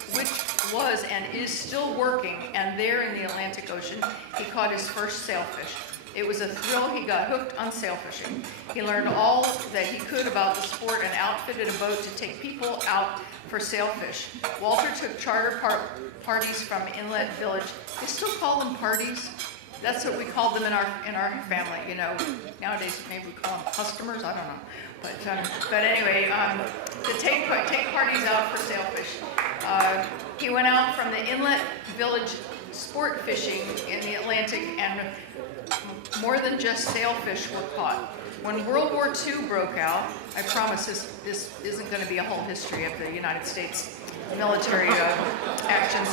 and is still working, and there in the Atlantic Ocean, he caught his first sailfish. It was a thrill. He got hooked on sailfishing. He learned all that he could about the sport and outfitted a boat to take people out for sailfish. Walter took charter parties from Inlet Village. They still call them parties? That's what we called them in our family. You know, nowadays maybe we call them customers. I don't know, but anyway, to take parties out for sailfish. He went out from the inlet village sport fishing in the Atlantic, and more than just sailfish were caught. When World War II broke out, I promise this isn't going to be a whole history of the United States military actions.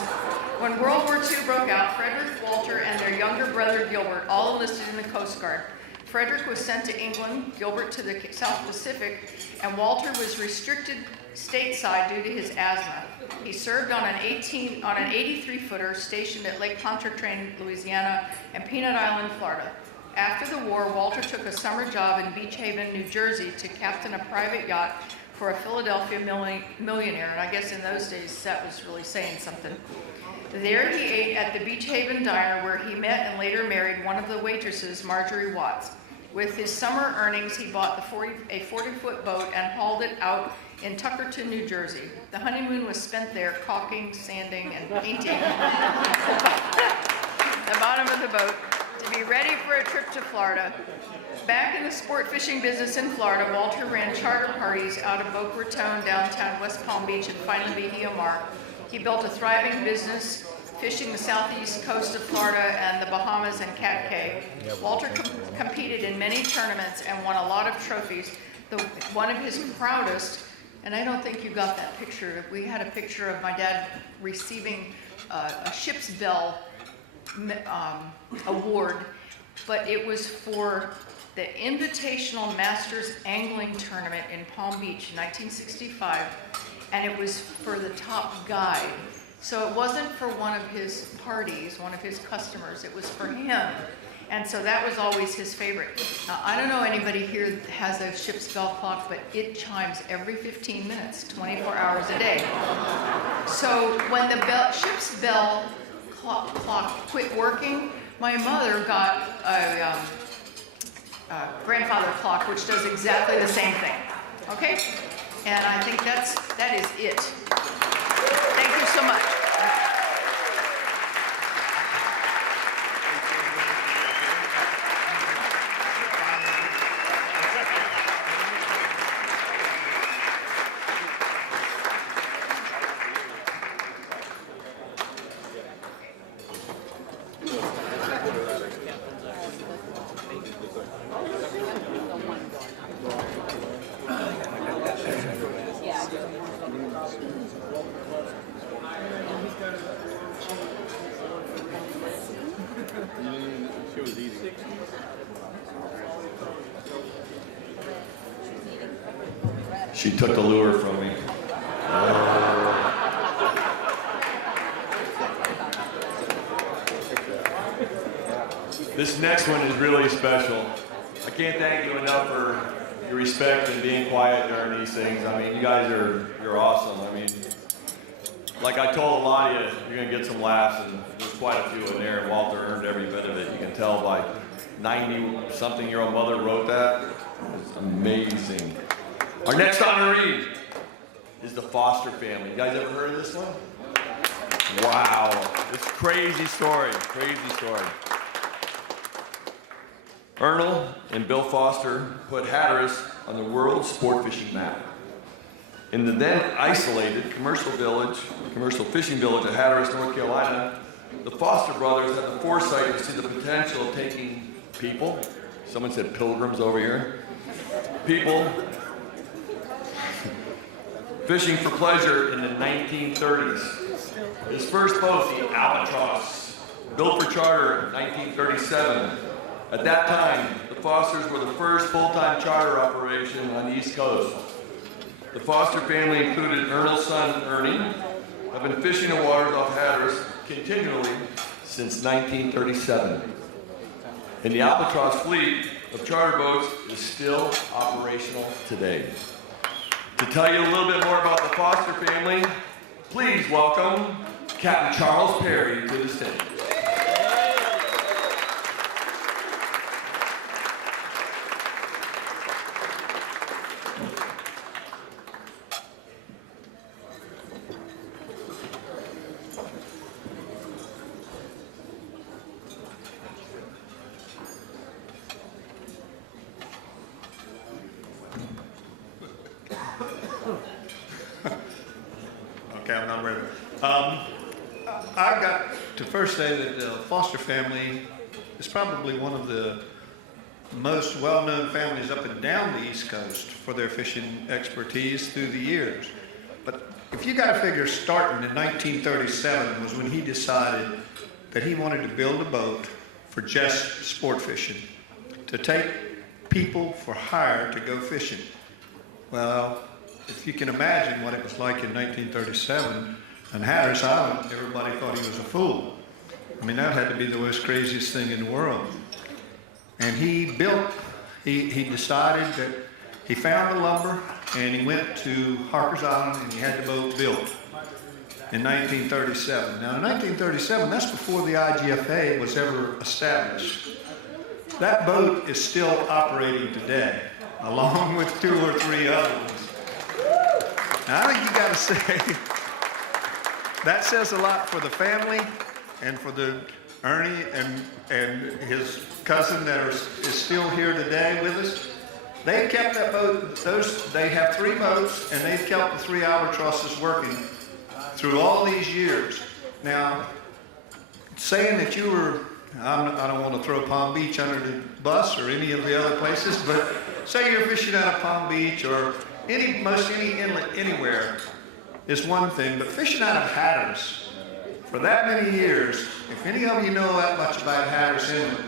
When World War II broke out, Frederick, Walter, and their younger brother Gilbert all enlisted in the Coast Guard. Frederick was sent to England, Gilbert to the South Pacific, and Walter was restricted stateside due to his asthma. He served on an 83-footer stationed at Lake Pontchartrain, Louisiana, and Peanut Island, Florida. After the war, Walter took a summer job in Beach Haven, New Jersey, to captain a private yacht for a Philadelphia millionaire, and I guess in those days that was really saying something. There he ate at the Beach Haven Diner, where he met and later married one of the waitresses, Marjorie Watts. With his summer earnings, he bought a 40-foot boat and hauled it out in Tuckerton, New Jersey. The honeymoon was spent there caulking, sanding, and painting the bottom of the boat to be ready for a trip to Florida. Back in the sport fishing business in Florida, Walter ran charter parties out of Boca Raton, downtown West Palm Beach, and finally Bahia Mar. He built a thriving business fishing the southeast coast of Florida and the Bahamas and Cat Cay. Walter competed in many tournaments and won a lot of trophies. One of his proudest, and I don't think you got that picture, we had a picture of my dad receiving a ship's bell award, but it was for the Invitational Masters Angling Tournament in Palm Beach in 1965, and it was for the top guide. So it wasn't for one of his parties, one of his customers, it was for him. And so that was always his favorite. Now, I don't know anybody here that has a ship's bell clock, but it chimes every 15 minutes, 24 hours a day. So when the ship's bell clock quit working, my mother got a grandfather clock, which does exactly the same thing. Okay? And I think that is it. Thank you so much. She took the lure from me. This next one is really special. I can't thank you enough for your respect and being quiet during these things. I mean, you guys you're awesome. I mean, like I told a lot of you, you're gonna get some laughs, and there's quite a few in there, and Walter earned every bit of it. You can tell by 90-something-year-old mother wrote that. It's amazing. Our next honoree is the Foster family. You guys ever heard of this one? Wow, it's a crazy story, crazy story. Ernest and Bill Foster put Hatteras on the world sport fishing map. In the then isolated commercial fishing village of Hatteras, North Carolina, the Foster brothers had the foresight to see the potential of taking people, someone said pilgrims over here, people fishing for pleasure in the 1930s. His first boat, the Albatross, built for charter in 1937. At that time, the Fosters were the first full-time charter operation on the East Coast. The Foster family included Ernest's son, Ernie, have been fishing the waters off Hatteras continually since 1937. And the Albatross fleet of charter boats is still operational today. To tell you a little bit more about the Foster family, please welcome Captain Charles Perry to the stage. to first say that the Foster family is probably one of the most well-known families up and down the East Coast for their fishing expertise through the years. But if you got to figure, starting in 1937 was when he decided that he wanted to build a boat for just sport fishing, to take people for hire to go fishing. Well, if you can imagine what it was like in 1937 on Hatteras Island, everybody thought he was a fool. I mean, that had to be the most craziest thing in the world. And he decided that he found the lumber and he went to Harker's Island and he had the boat built in 1937. Now in 1937, that's before the IGFA was ever established. That boat is still operating today, along with 2 or 3 other ones. Now I think you got to say, that says a lot for the family and for the Ernie and his cousin that is still here today with us. They've kept that boat, they have 3 boats, and they've kept the 3 albatrosses working through all these years. Now, saying that you were, I don't want to throw Palm Beach under the bus or any of the other places, but say you're fishing out of Palm Beach or most any inlet anywhere is one thing, but fishing out of Hatteras for that many years, if any of you know that much about Hatteras Inlet,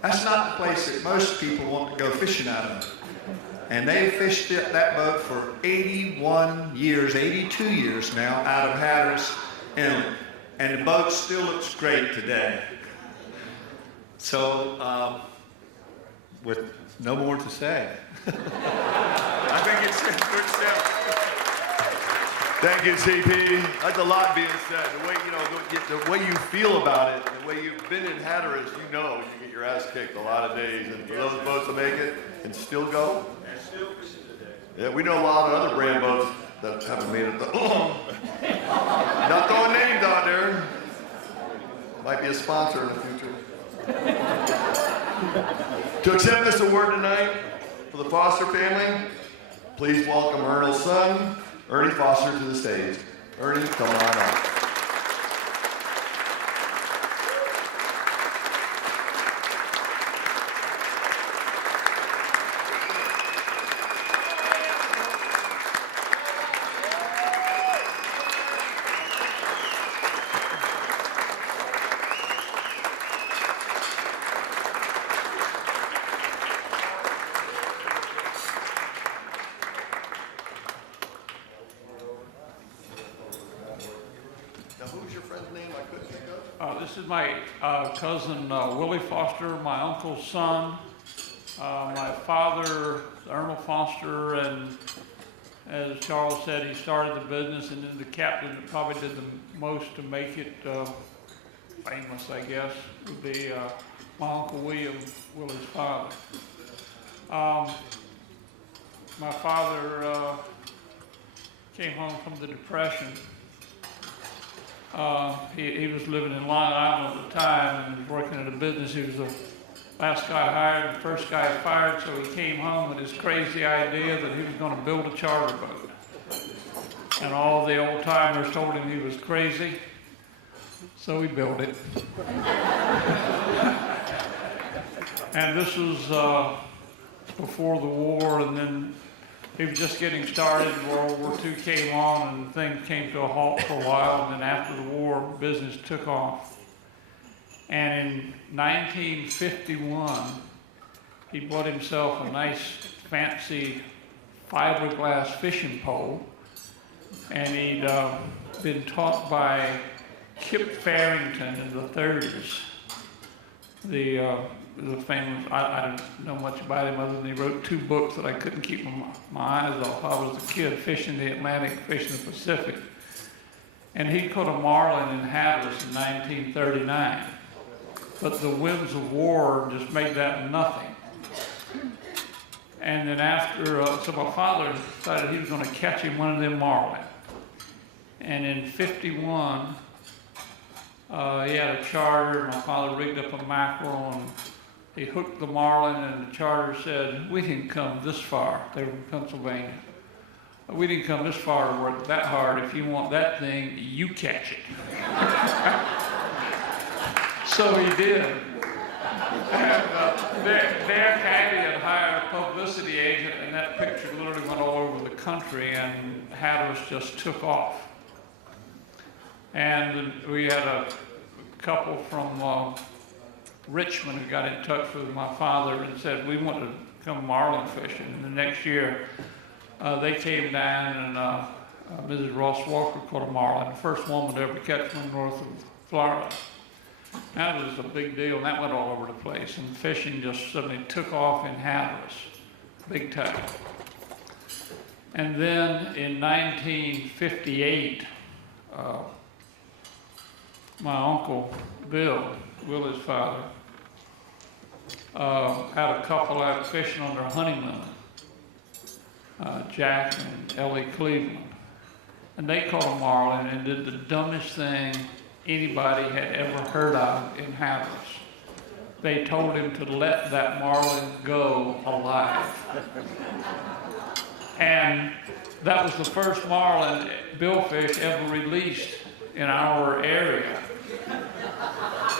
that's not the place that most people want to go fishing out of. And they fished that boat for 81 years, 82 years now out of Hatteras Inlet. And the boat still looks great today. So, with no more to say. I think it's good stuff. Thank you, CP. That's a lot being said. The way, the way you feel about it, the way you've been in Hatteras, you know you get your ass kicked a lot of days. And for those boats to make it and still go. Yeah, we know a lot of other brand boats that haven't made it. Not throwing names out there. Might be a sponsor in the future. To accept this award tonight for the Foster family, please welcome Ernest's son, Ernie Foster, to the stage. Ernie, come on up. This is my cousin Willie Foster, my uncle's son. My father, Ernest Foster, and as Charles said, he started the business, and then the captain that probably did the most to make it famous, I guess, would be my Uncle William, Willie's father. My father came home from the Depression. He was living in Long Island at the time and was working at a business. He was the last guy hired, the first guy fired, so he came home with this crazy idea that he was going to build a charter boat. And all the old timers told him he was crazy, so he built it. And this was before the war, and then he was just getting started. World War II came on and things came to a halt for a while, and then after the war, business took off. And in 1951, he bought himself a nice fancy fiberglass fishing pole, and he'd been taught by Kip Farrington in the 30s. The famous, I don't know much about him other than he wrote 2 books that I couldn't keep my eyes off. I was a kid fishing the Atlantic, fishing the Pacific. And he caught a marlin in Hatteras in 1939. But the winds of war just made that nothing. And then after, so my father decided he was going to catch him one of them marlin. And in 51, he had a charter. My father rigged up a mackerel and he hooked the marlin, and the charter said, "We didn't come this far." They were from Pennsylvania. "We didn't come this far to work that hard. If you want that thing, you catch it." So he did. And their caddy had hired a publicity agent, and that picture literally went all over the country, and Hatteras just took off. And we had a couple from Richmond who got in touch with my father and said, we want to come marlin fishing. And the next year, they came down, and Mrs. Ross Walker caught a marlin, the first woman to ever catch one north of Florida. That was a big deal, and that went all over the place. And fishing just suddenly took off in Hatteras, big time. And then in 1958, my uncle Bill, Willie's father, had a couple out fishing on their honeymoon, Jack and Ellie Cleveland. And they caught a marlin and did the dumbest thing anybody had ever heard of in Hatteras. They told him to let that marlin go alive. And that was the first marlin billfish ever released in our area.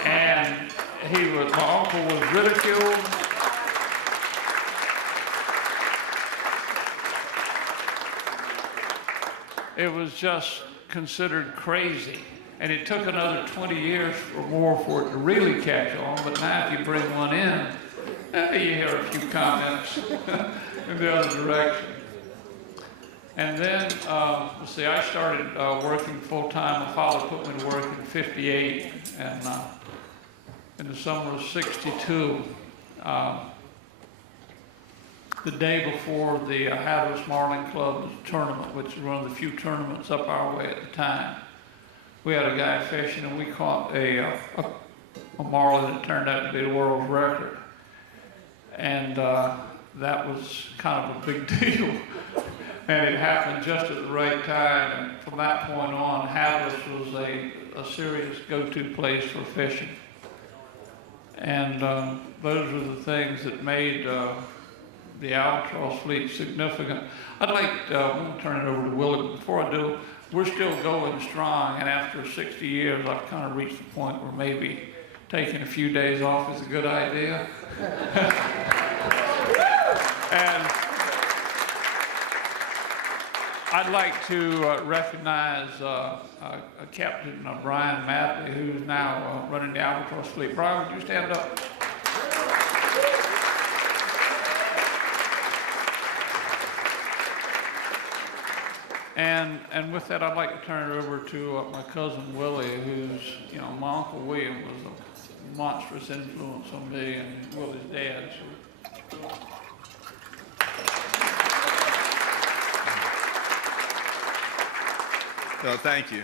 And my uncle was ridiculed. It was just considered crazy. And it took another 20 years or more for it to really catch on. But now if you bring one in, you hear a few comments in the other direction. And then, let's see, I started working full-time. My father put me to work in '58, and in the summer of '62, the day before the Hatteras Marlin Club tournament, which was one of the few tournaments up our way at the time, we had a guy fishing, and we caught a marlin that turned out to be the world's record. And that was kind of a big deal. And it happened just at the right time. And from that point on, Hatteras was a serious go-to place for fishing. And those were the things that made the albatross fleet significant. I'd like to turn it over to Willie, but before I do, we're still going strong, and after 60 years, I've kind of reached the point where maybe taking a few days off is a good idea. And I'd like to recognize Captain Brian Matley, who's now running the albatross fleet. Brian, would you stand up? And with that, I'd like to turn it over to my cousin Willie, who's, my Uncle William was a monstrous influence on me and Willie's dad. So. No, thank you.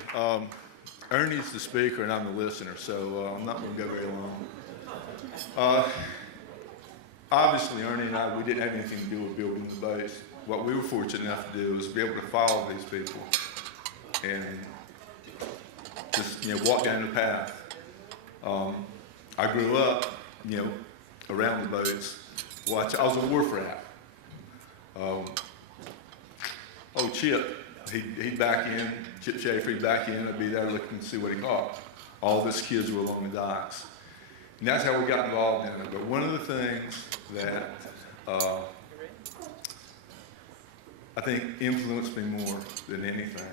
Ernie's the speaker and I'm the listener, so I'm not going to go very long. Obviously, Ernie and I, we didn't have anything to do with building the base. What we were fortunate enough to do was be able to follow these people and just, walk down the path. I grew up, around the boats. I was a wharf rat. Chip, he'd back in, Chip Schaefer, he'd back in, I'd be there looking to see what he caught. All of his kids were along the docks. And that's how we got involved in it. But one of the things that I think influenced me more than anything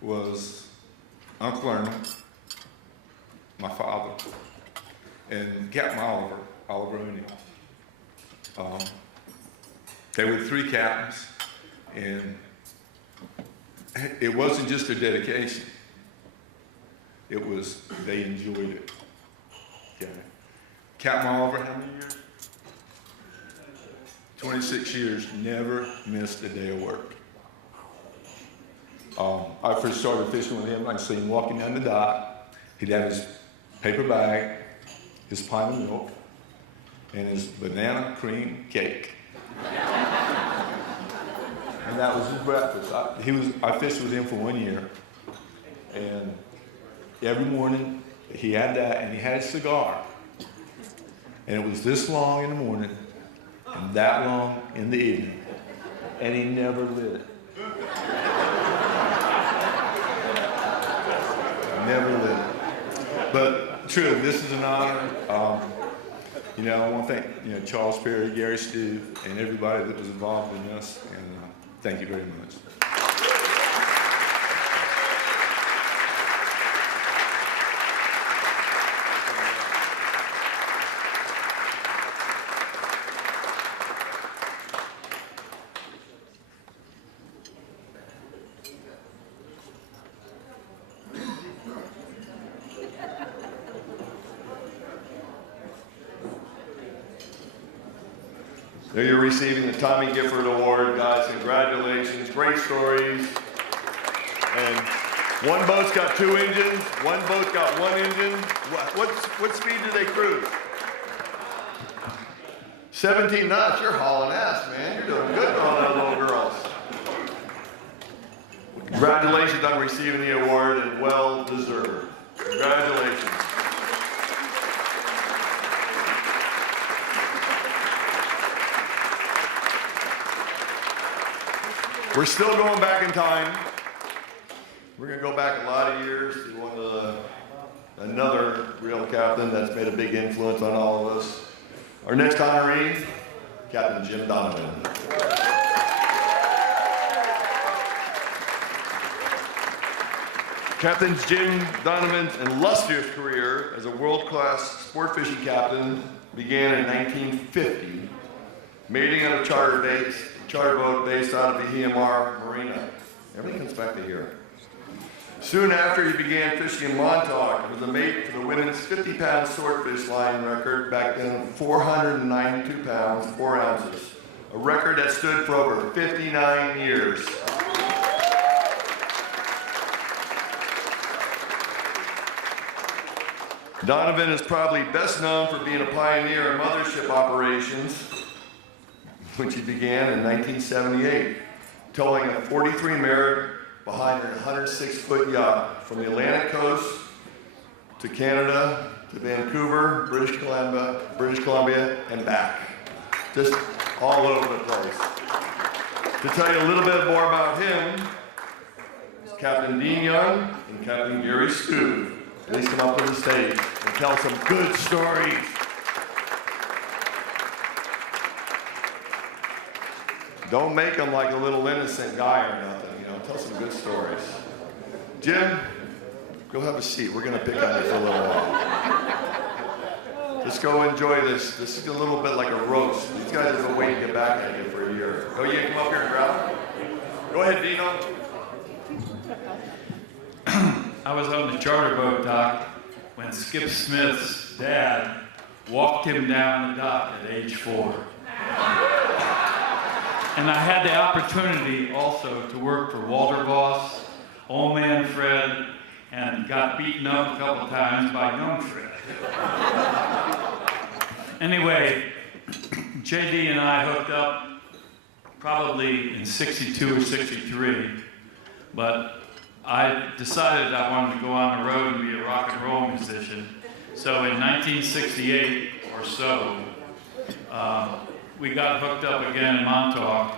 was Uncle Ernie, my father, and Captain Oliver O'Neill. They were three captains, and it wasn't just their dedication. It was, they enjoyed it. Okay. Captain Oliver, how many years? 26 years, never missed a day of work. I first started fishing with him. I see him walking down the dock. He'd have his paper bag, his pint of milk, and his banana cream cake. And that was his breakfast. I fished with him for 1 year, and every morning he had that, and he had a cigar, and it was this long in the morning and that long in the evening, and he never lit it. never lived. But truly, this is an honor. You know, I want to thank, Charles Perry, Gary Stu, and everybody that was involved in this, and thank you very much. So you're receiving the Tommy Gifford Award, guys. Congratulations. Great stories. And one boat's got 2 engines. One boat's got 1 engine. What speed do they cruise? 17 knots. You're hauling ass, man. You're doing good on those little girls. Congratulations on receiving the award, and well deserved. Congratulations. We're still going back in time. We're going to go back a lot of years to another real captain that's made a big influence on all of us. Our next honoree, Captain Jim Donovan. Captain Jim Donovan's illustrious career as a world-class sport fishing captain began in 1950, mating on a charter boat based out of the EMR Marina. Everything comes back to here. Soon after, he began fishing in Montauk and was a mate for the women's 50-pound swordfish line record, back then 492 pounds, 4 ounces, a record that stood for over 59 years. Donovan is probably best known for being a pioneer in mothership operations, which he began in 1978, towing a 43-merit behind a 106-foot yacht from the Atlantic coast to Canada, to Vancouver, British Columbia, and back. Just all over the place. To tell you a little bit more about him, Captain Dean Young and Captain Gary Stu. Please come up to the stage and tell some good stories. Don't make him like a little innocent guy or nothing, tell some good stories. Jim, go have a seat. We're gonna pick on you for a little while. Just go enjoy this. This is a little bit like a roast. These guys have been waiting to get back at you for a year. Oh, you can come up here and grab him? Go ahead, Dino. I was on the charter boat dock when Skip Smith's dad walked him down the dock at age 4. And I had the opportunity also to work for Walter Voss, Old Man Fred, and got beaten up a couple times by young Fred. Anyway, JD and I hooked up probably in 62 or 63, but I decided I wanted to go on the road and be a rock and roll musician. So in 1968 or so, we got hooked up again in Montauk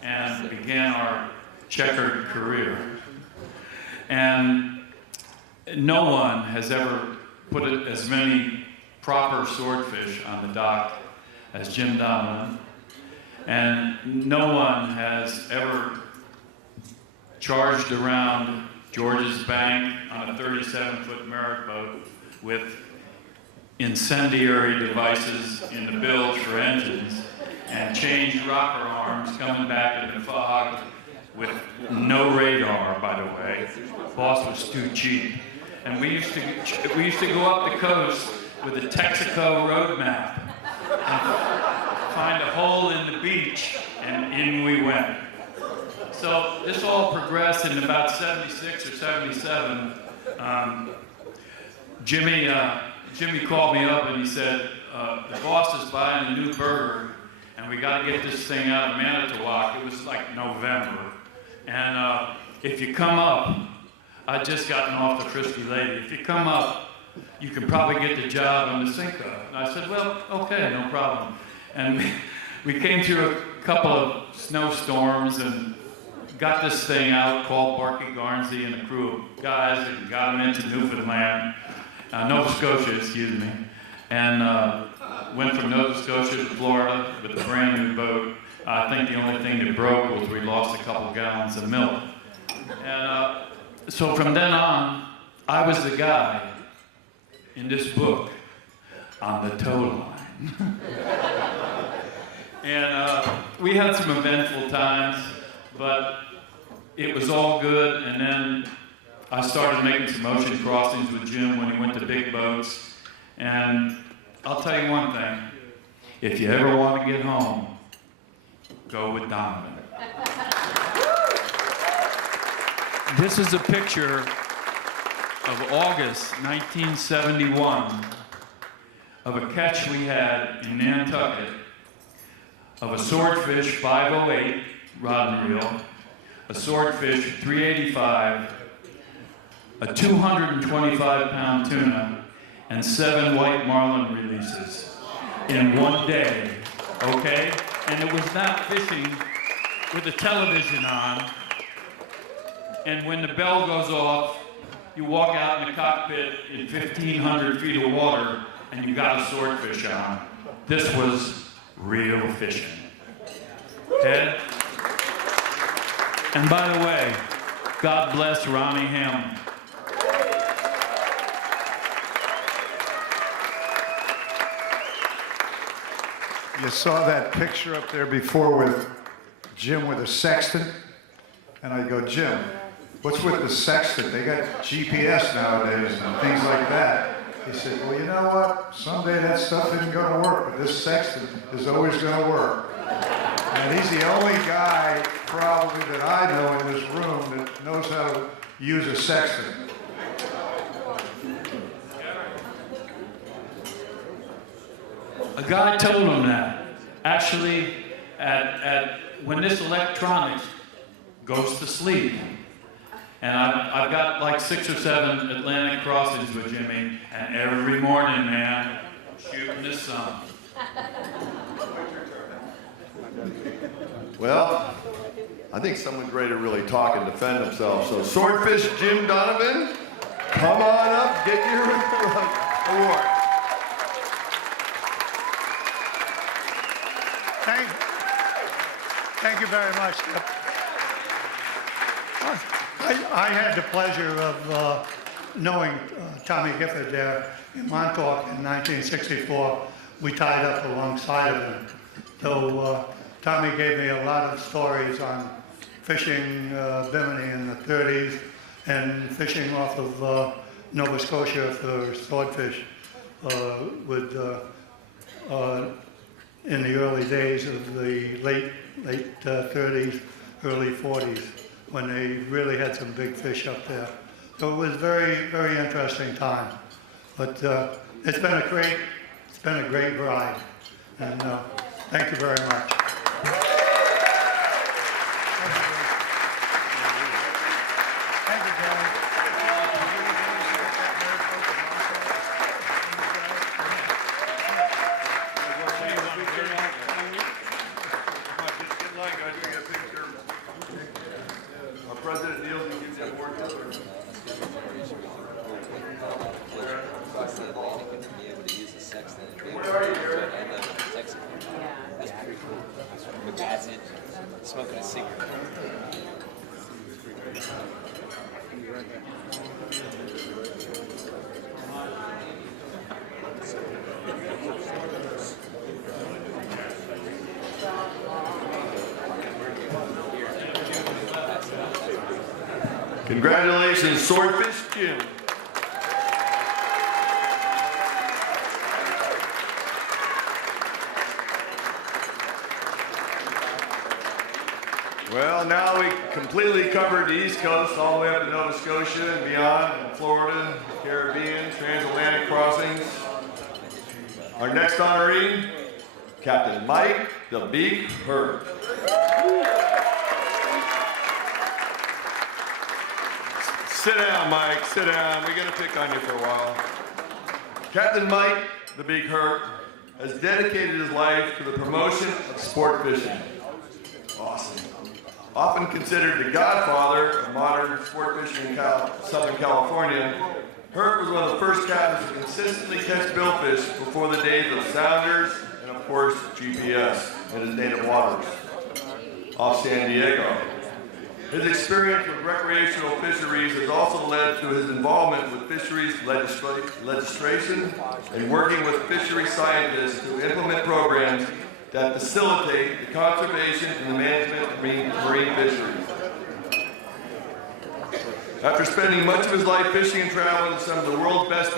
and began our checkered career. And no one has ever put as many proper swordfish on the dock as Jim Donovan. And no one has ever charged around George's Bank on a 37-foot Merritt boat with incendiary devices in the bilge for engines and changed rocker arms coming back in the fog with no radar, by the way. Boss was too cheap. And we used to go up the coast with a Texaco road map and find a hole in the beach, and in we went. So this all progressed in about 76 or 77. Jimmy called me up and he said, the boss is buying a new burger and we got to get this thing out of Manitowoc. It was like November. And if you come up, I'd just gotten off the Frisky Lady. If you come up, you can probably get the job on the Cinco. And I said, well, okay, no problem. And we came through a couple of snowstorms and got this thing out called Barky Garnsey and a crew of guys and got him into Newfoundland, Nova Scotia, excuse me, and went from Nova Scotia to Florida with a brand new boat. I think the only thing that broke was we lost a couple gallons of milk. And so from then on, I was the guy in this book on the tow line. And we had some eventful times, but it was all good. And then I started making some ocean crossings with Jim when he went to big boats. And I'll tell you one thing, if you ever want to get home, go with Donovan. This is a picture of August 1971 of a catch we had in Nantucket of a swordfish 508 rod and reel, a swordfish 385, a 225-pound tuna, and 7 white marlin releases in one day, okay? And it was not fishing with the television on, and when the bell goes off, you walk out in the cockpit in 1,500 feet of water, and you got a swordfish on. This was real fishing. Okay? And by the way, God bless Ronnie Hammond. You saw that picture up there before with Jim with a sextant? And I go, Jim, what's with the sextant? They got GPS nowadays and things like that. He said, well, you know what? Someday that stuff isn't going to work, but this sextant is always going to work. And he's the only guy probably that I know in this room that knows how to use a sextant. A guy told him that. Actually, when this electronics goes to sleep, and I've got like 6 or 7 Atlantic crossings with Jimmy, and every morning, man, shooting the sun. Well, I think someone's ready to really talk and defend himself. So, Swordfish Jim Donovan, come on up, get your award. Thank you very much. I had the pleasure of knowing Tommy Gifford there in Montauk in 1964. We tied up alongside of him. So Tommy gave me a lot of stories on fishing Bimini in the 30s and fishing off of Nova Scotia for swordfish in the early days of the late 30s, early 40s, when they really had some big fish up there. So it was very, very interesting time. But it's been a great ride, and thank you very much. Thank you, Gary. President Neal, can you get that award? Where are you, Eric? That's pretty cool. With acid, smoking a cigarette. Congratulations, Swordfish Jim. Well, now we completely covered the East Coast, all the way up to Nova Scotia and beyond, and Florida, Caribbean, transatlantic crossings. Our next honoree, Captain Mike the Big Hurt. Sit down, Mike, sit down. We're gonna pick on you for a while. Captain Mike the Big Hurt has dedicated his life to the promotion of sport fishing. Awesome. Often considered the godfather of modern sport fishing in Southern California, Herc was one of the first captains to consistently catch billfish before the days of sounders and, of course, GPS in his native waters off San Diego. His experience with recreational fisheries has also led to his involvement with fisheries legislation and working with fishery scientists to implement programs that facilitate the conservation and the management of marine fisheries. After spending much of his life fishing and traveling to some of the world's best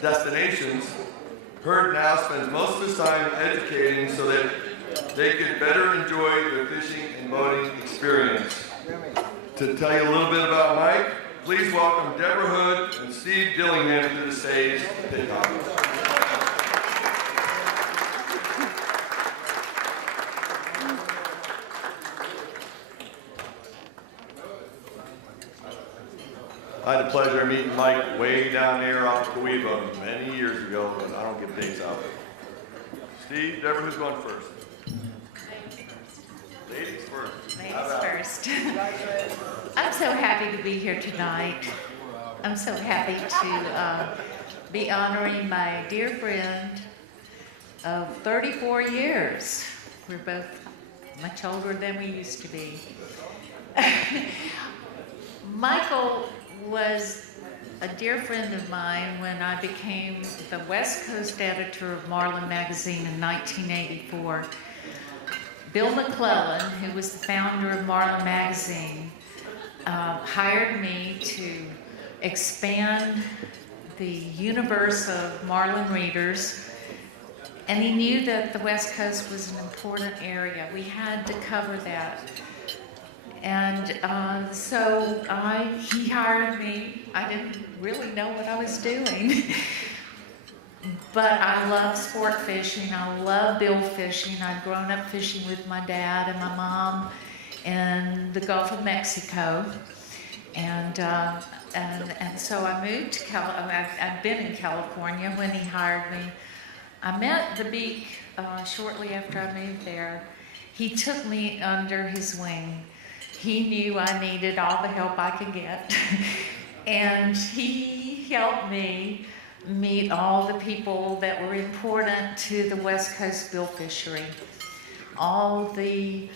destinations, Herc now spends most of his time educating so that they could better enjoy their fishing and boating experience. To tell you a little bit about Mike, please welcome Deborah Hood and Steve Dillingham to the stage to take comments. I had the pleasure of meeting Mike way down there off Cahuiba many years ago, and I don't give dates out. Steve, Deborah, who's going first? Ladies first. Ladies first. I'm so happy to be here tonight. I'm so happy to be honoring my dear friend of 34 years. We're both much older than we used to be. Michael was a dear friend of mine when I became the West Coast editor of Marlin magazine in 1984. Bill McClellan, who was the founder of Marlin magazine, hired me to expand the universe of Marlin readers, and he knew that the West Coast was an important area. We had to cover that. And so he hired me. I didn't really know what I was doing. But I love sport fishing. I love bill fishing. I'd grown up fishing with my dad and my mom in the Gulf of Mexico. And so I moved to California. I've been in California when he hired me. I met the Beak shortly after I moved there. He took me under his wing. He knew I needed all the help I could get. And he helped me meet all the people that were important to the West Coast bill fishery. All the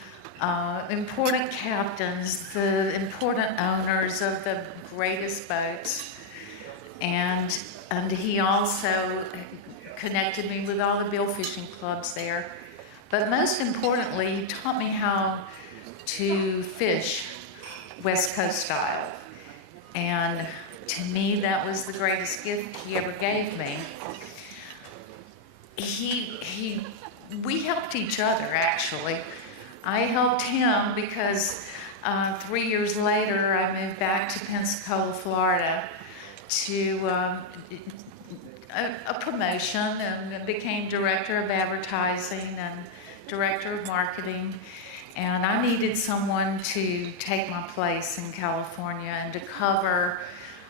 important captains, the important owners of the greatest boats. And he also connected me with all the bill fishing clubs there. But most importantly, he taught me how to fish West Coast style. And to me, that was the greatest gift he ever gave me. We helped each other, actually. I helped him because 3 years later, I moved back to Pensacola, Florida to a promotion and became director of advertising and director of marketing. And I needed someone to take my place in California and to cover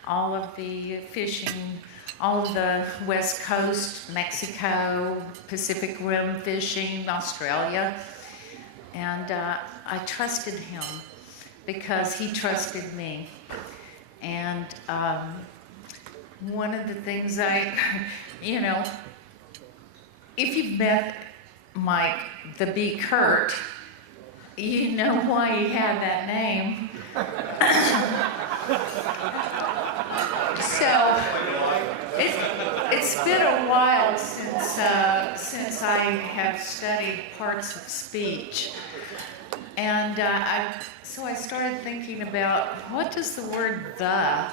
all of the fishing, all of the West Coast, Mexico, Pacific Rim fishing, Australia. And I trusted him because he trusted me. And one of the things if you've met Mike, the Beak Hurt, you know why he had that name. So it's been a while since I have studied parts of speech, and so I started thinking about what does the word "the"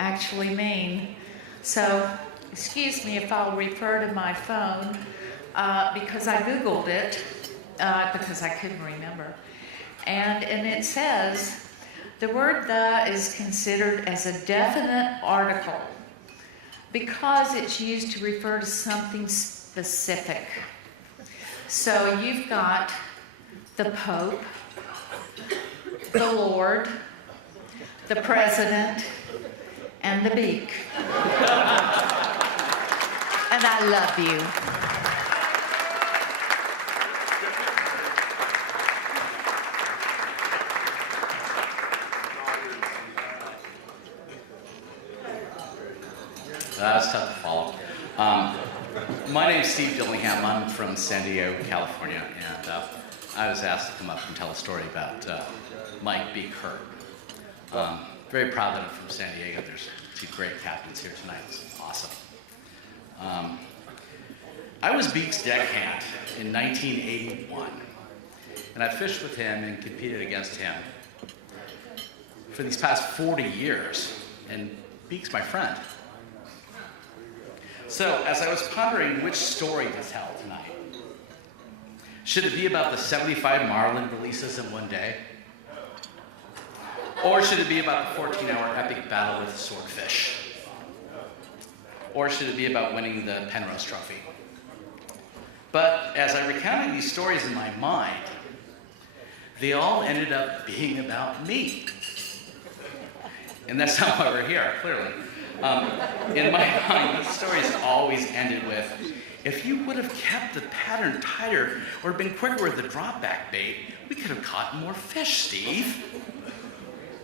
actually mean. So excuse me if I'll refer to my phone because I Googled it. Because I couldn't remember. And it says, the word "the" is considered as a definite article because it's used to refer to something specific. So you've got the Pope, the Lord, the President, and the Beak. And I love you. That was tough to follow. My name's Steve Dillingham. I'm from San Diego, California, and I was asked to come up and tell a story about Mike B. Kerr. Very proud that I'm from San Diego. There's two great captains here tonight. It's awesome. I was Beak's deckhand in 1981, and I fished with him and competed against him for these past 40 years, and Beak's my friend. So, as I was pondering which story to tell tonight, should it be about the 75 marlin releases in one day? Or should it be about the 14-hour epic battle with swordfish? Or should it be about winning the Penrose Trophy? But as I recounted these stories in my mind, they all ended up being about me. And that's not why we're here, clearly. In my mind, these stories always ended with, if you would have kept the pattern tighter or been quicker with the drop back bait, we could have caught more fish, Steve.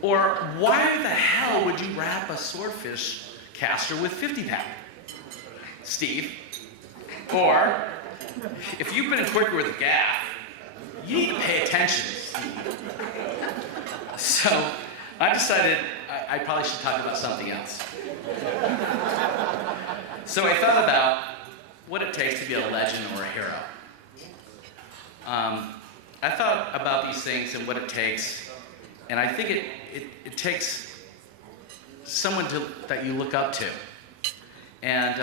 Or why the hell would you wrap a swordfish caster with 50 pound, Steve? Or if you've been quicker with the gaff, you need to pay attention, Steve. So I decided I probably should talk about something else. So I thought about what it takes to be a legend or a hero. I thought about these things and what it takes, and I think it takes someone that you look up to. And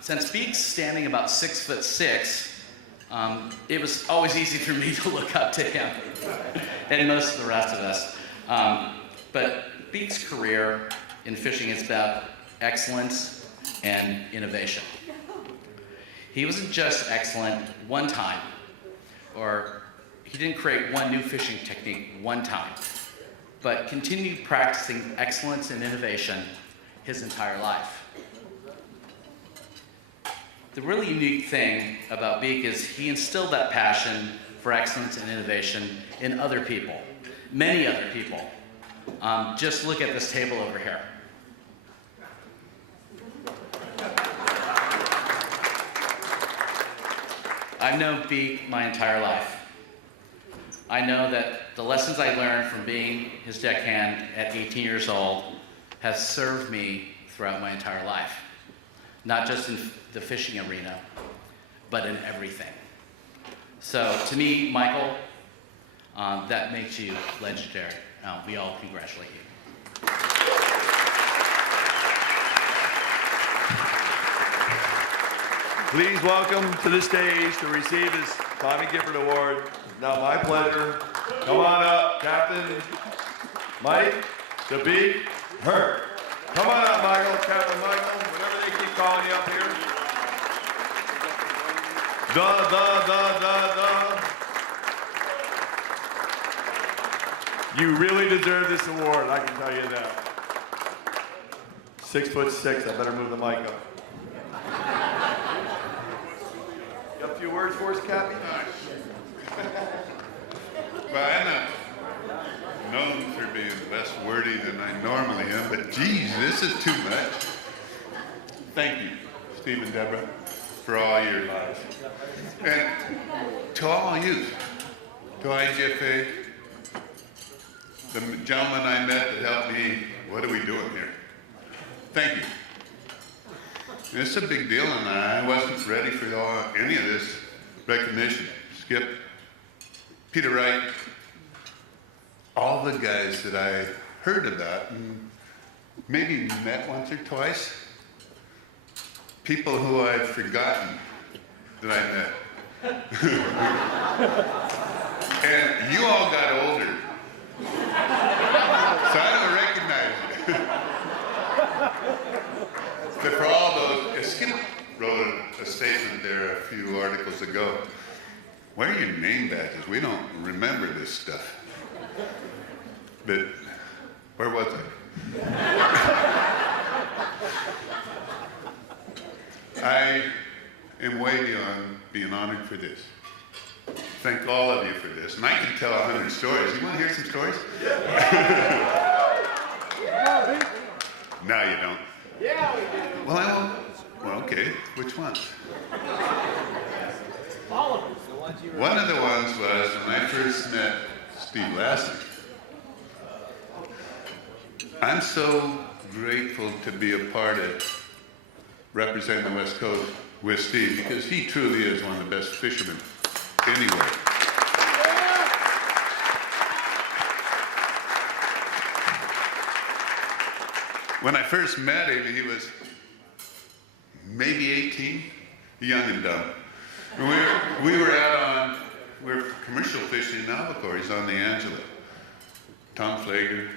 since Beak's standing about 6'6", it was always easy for me to look up to him, and most of the rest of us. But Beak's career in fishing is about excellence and innovation. He wasn't just excellent one time, or he didn't create one new fishing technique one time, but continued practicing excellence and innovation his entire life. The really unique thing about Beak is he instilled that passion for excellence and innovation in other people, many other people. Just look at this table over here. I've known Beak my entire life. I know that the lessons I learned from being his deckhand at 18 years old have served me throughout my entire life. Not just in the fishing arena, but in everything. So to me, Michael, that makes you legendary. We all congratulate you. Please welcome to the stage to receive his Tommy Gifford Award. Now my pleasure. Come on up, Captain Mike the Beak Hurt. Come on up, Michael, Captain Michael, whatever they keep calling you up here. You really deserve this award, I can tell you that. 6'6", I better move the mic up. You have a few words for us, Cappy? Well, I'm not known for being less wordy than I normally am, but geez, this is too much. Thank you, Steve and Deborah, for all your lives. And to all you, to IGFA, the gentleman I met that helped me, what are we doing here? Thank you. It's a big deal, and I wasn't ready for any of this recognition. Skip, Peter Wright, all the guys that I heard about and maybe met once or twice, people who I've forgotten that I met. And you all got older, so I don't recognize you. But for all those, Skip wrote a statement there a few articles ago. Where are your name badges? We don't remember this stuff. But where was I? I am way beyond being honored for this. Thank all of you for this. And I can tell 100 stories. You want to hear some stories? No, you don't. Yeah, we do. Well, I won't. Well, okay. Which ones? All of them. The ones you were. One of the ones was when I first met Steve Lasnik. I'm so grateful to be a part of representing the West Coast with Steve because he truly is one of the best fishermen anywhere. When I first met him, he was maybe 18, young and dumb. We were commercial fishing in albacores on the Angela. Tom Flager,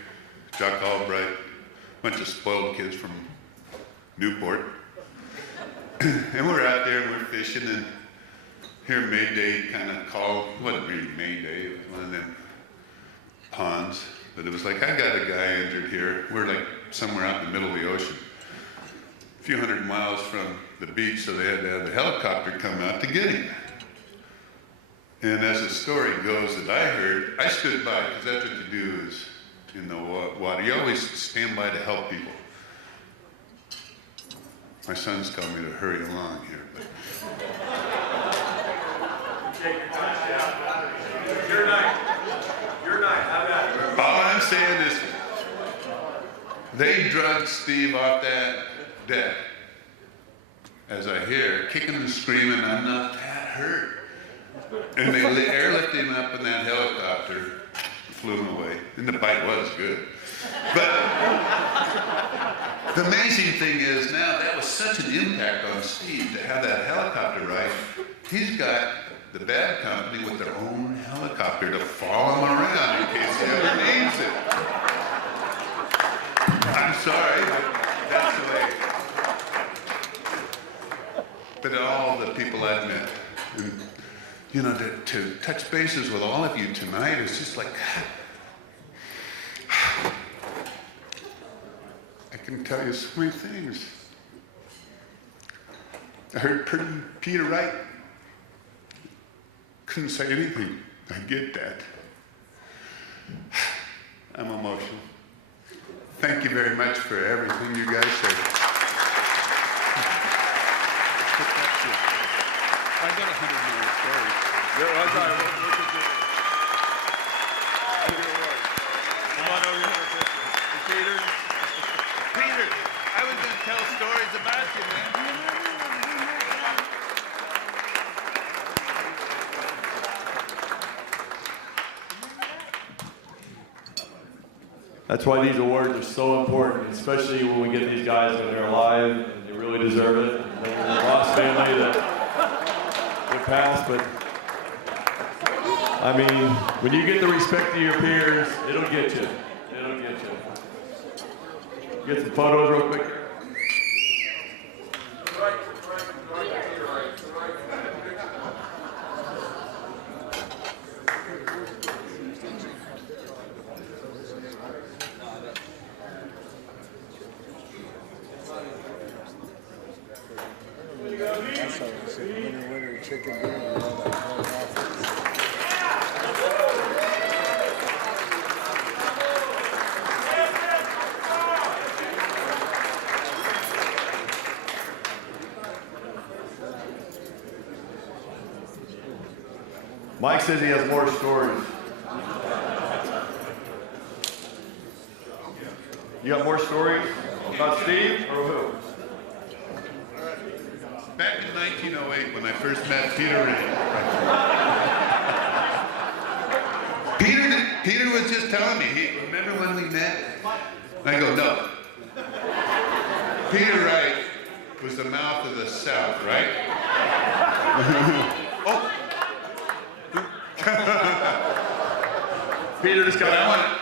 Chuck Albright, bunch of spoiled kids from Newport. And we're out there and we're fishing and here Mayday kind of called, it wasn't really Mayday, it was one of them ponds. But it was like, I got a guy injured here. We're like somewhere out in the middle of the ocean. A few hundred miles from the beach, so they had to have the helicopter come out to get him. And as the story goes that I heard, I stood by, because that's what you do is in the water. You always stand by to help people. My son's telling me to hurry along here, but. Your night. Your night. How about it? All I'm saying is, they drugged Steve off that deck. As I hear, kicking and screaming, I'm not that hurt. And they airlifted him up in that helicopter, flew him away. And the bite was good. But the amazing thing is now that was such an impact on Steve to have that helicopter ride. He's got the bad company with their own helicopter to follow him around in case he ever needs it. I'm sorry, but that's the way. But all the people I've met, and, you know, to touch bases with all of you tonight is just like, I can tell you so many things. I heard Peter Wright couldn't say anything. I get that. I'm emotional. Thank you very much for everything you guys say. I got 100 million stories. Yeah, that's all right. We'll continue. Come on over here for a picture. Peter? Peter, I was going to tell stories about you, man. That's why these awards are so important, especially when we get these guys when they're alive, and they really deserve it. Like the Ross family that passed, but I mean, when you get the respect of your peers, it'll get you. It'll get you. Get some photos real quick. Mike says he has more stories. You got more stories about Steve or who? Back in 1908, when I first met Peter Ray, Peter was just telling me, remember when we met? And I go, no. Peter Wright was the mouth of the South, right? Oh. Peter just got out.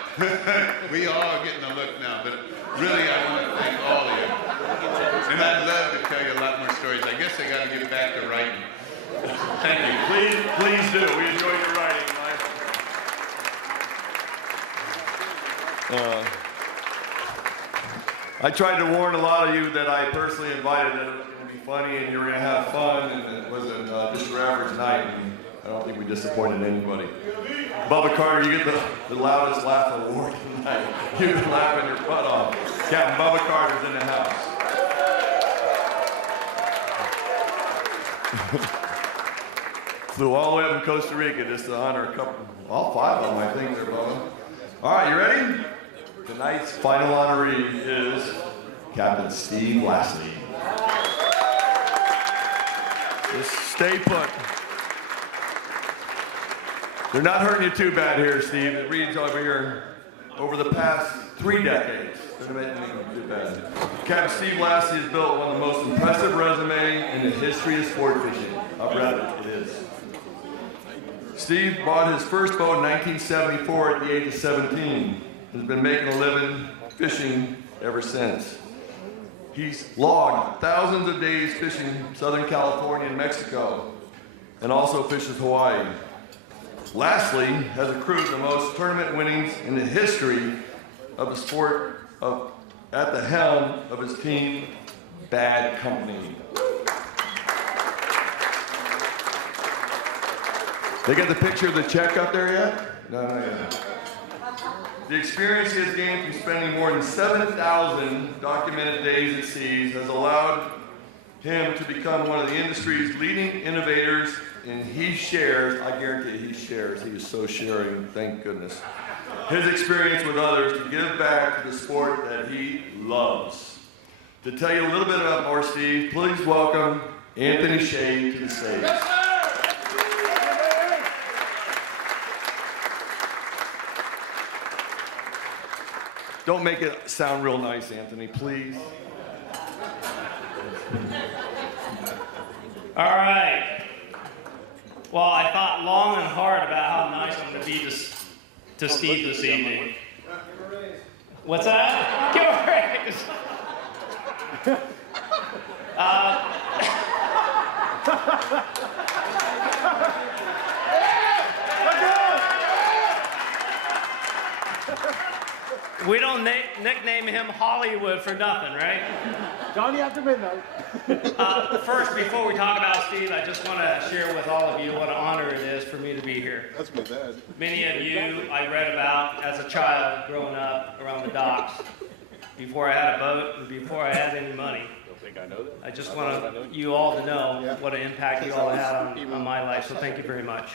We all are getting a look now, but really I want to thank all of you. And I'd love to tell you a lot more stories. I guess I got to get back to writing. Thank you. Please do. We enjoy your writing, Mike. I tried to warn a lot of you that I personally invited that it was going to be funny and you were going to have fun, and it wasn't just your average night. And I don't think we disappointed anybody. Bubba Carter, you get the loudest laugh award tonight. You've been laughing your butt off. Captain Bubba Carter's in the house. Flew all the way up from Costa Rica just to honor a couple, all 5 of them, I think, there, Bubba. All right, you ready? Tonight's final honoree is Captain Steve Lashley. Just stay put. They're not hurting you too bad here, Steve. It reads over here, over the past 3 decades. They're not making you too bad. Captain Steve Lashley has built one of the most impressive resumes in the history of sport fishing. I've read it. It is. Steve bought his first boat in 1974 at the age of 17. Has been making a living fishing ever since. He's logged thousands of days fishing Southern California and Mexico, and also fishes Hawaii. Lastly, has accrued the most tournament winnings in the history of the sport at the helm of his team, Bad Company. They got the picture of the check up there yet? No, not yet. The experience he has gained from spending more than 7,000 documented days at seas has allowed him to become one of the industry's leading innovators, and he shares, I guarantee he shares, he is so sharing, thank goodness, his experience with others to give back to the sport that he loves. To tell you a little bit about more Steve, please welcome Anthony Shea to the stage. Yes, sir! Don't make it sound real nice, Anthony, please. All right. Well, I thought long and hard about how nice I'm going to be to Steve this evening. What's that? Give a raise. We don't nickname him Hollywood for nothing, right? Johnny after midnight. First, before we talk about Steve, I just want to share with all of you what an honor it is for me to be here. That's my dad. Many of you I read about as a child growing up around the docks, before I had a boat and before I had any money. Don't think I know that. I just want you all to know what an impact you all had on my life, so thank you very much.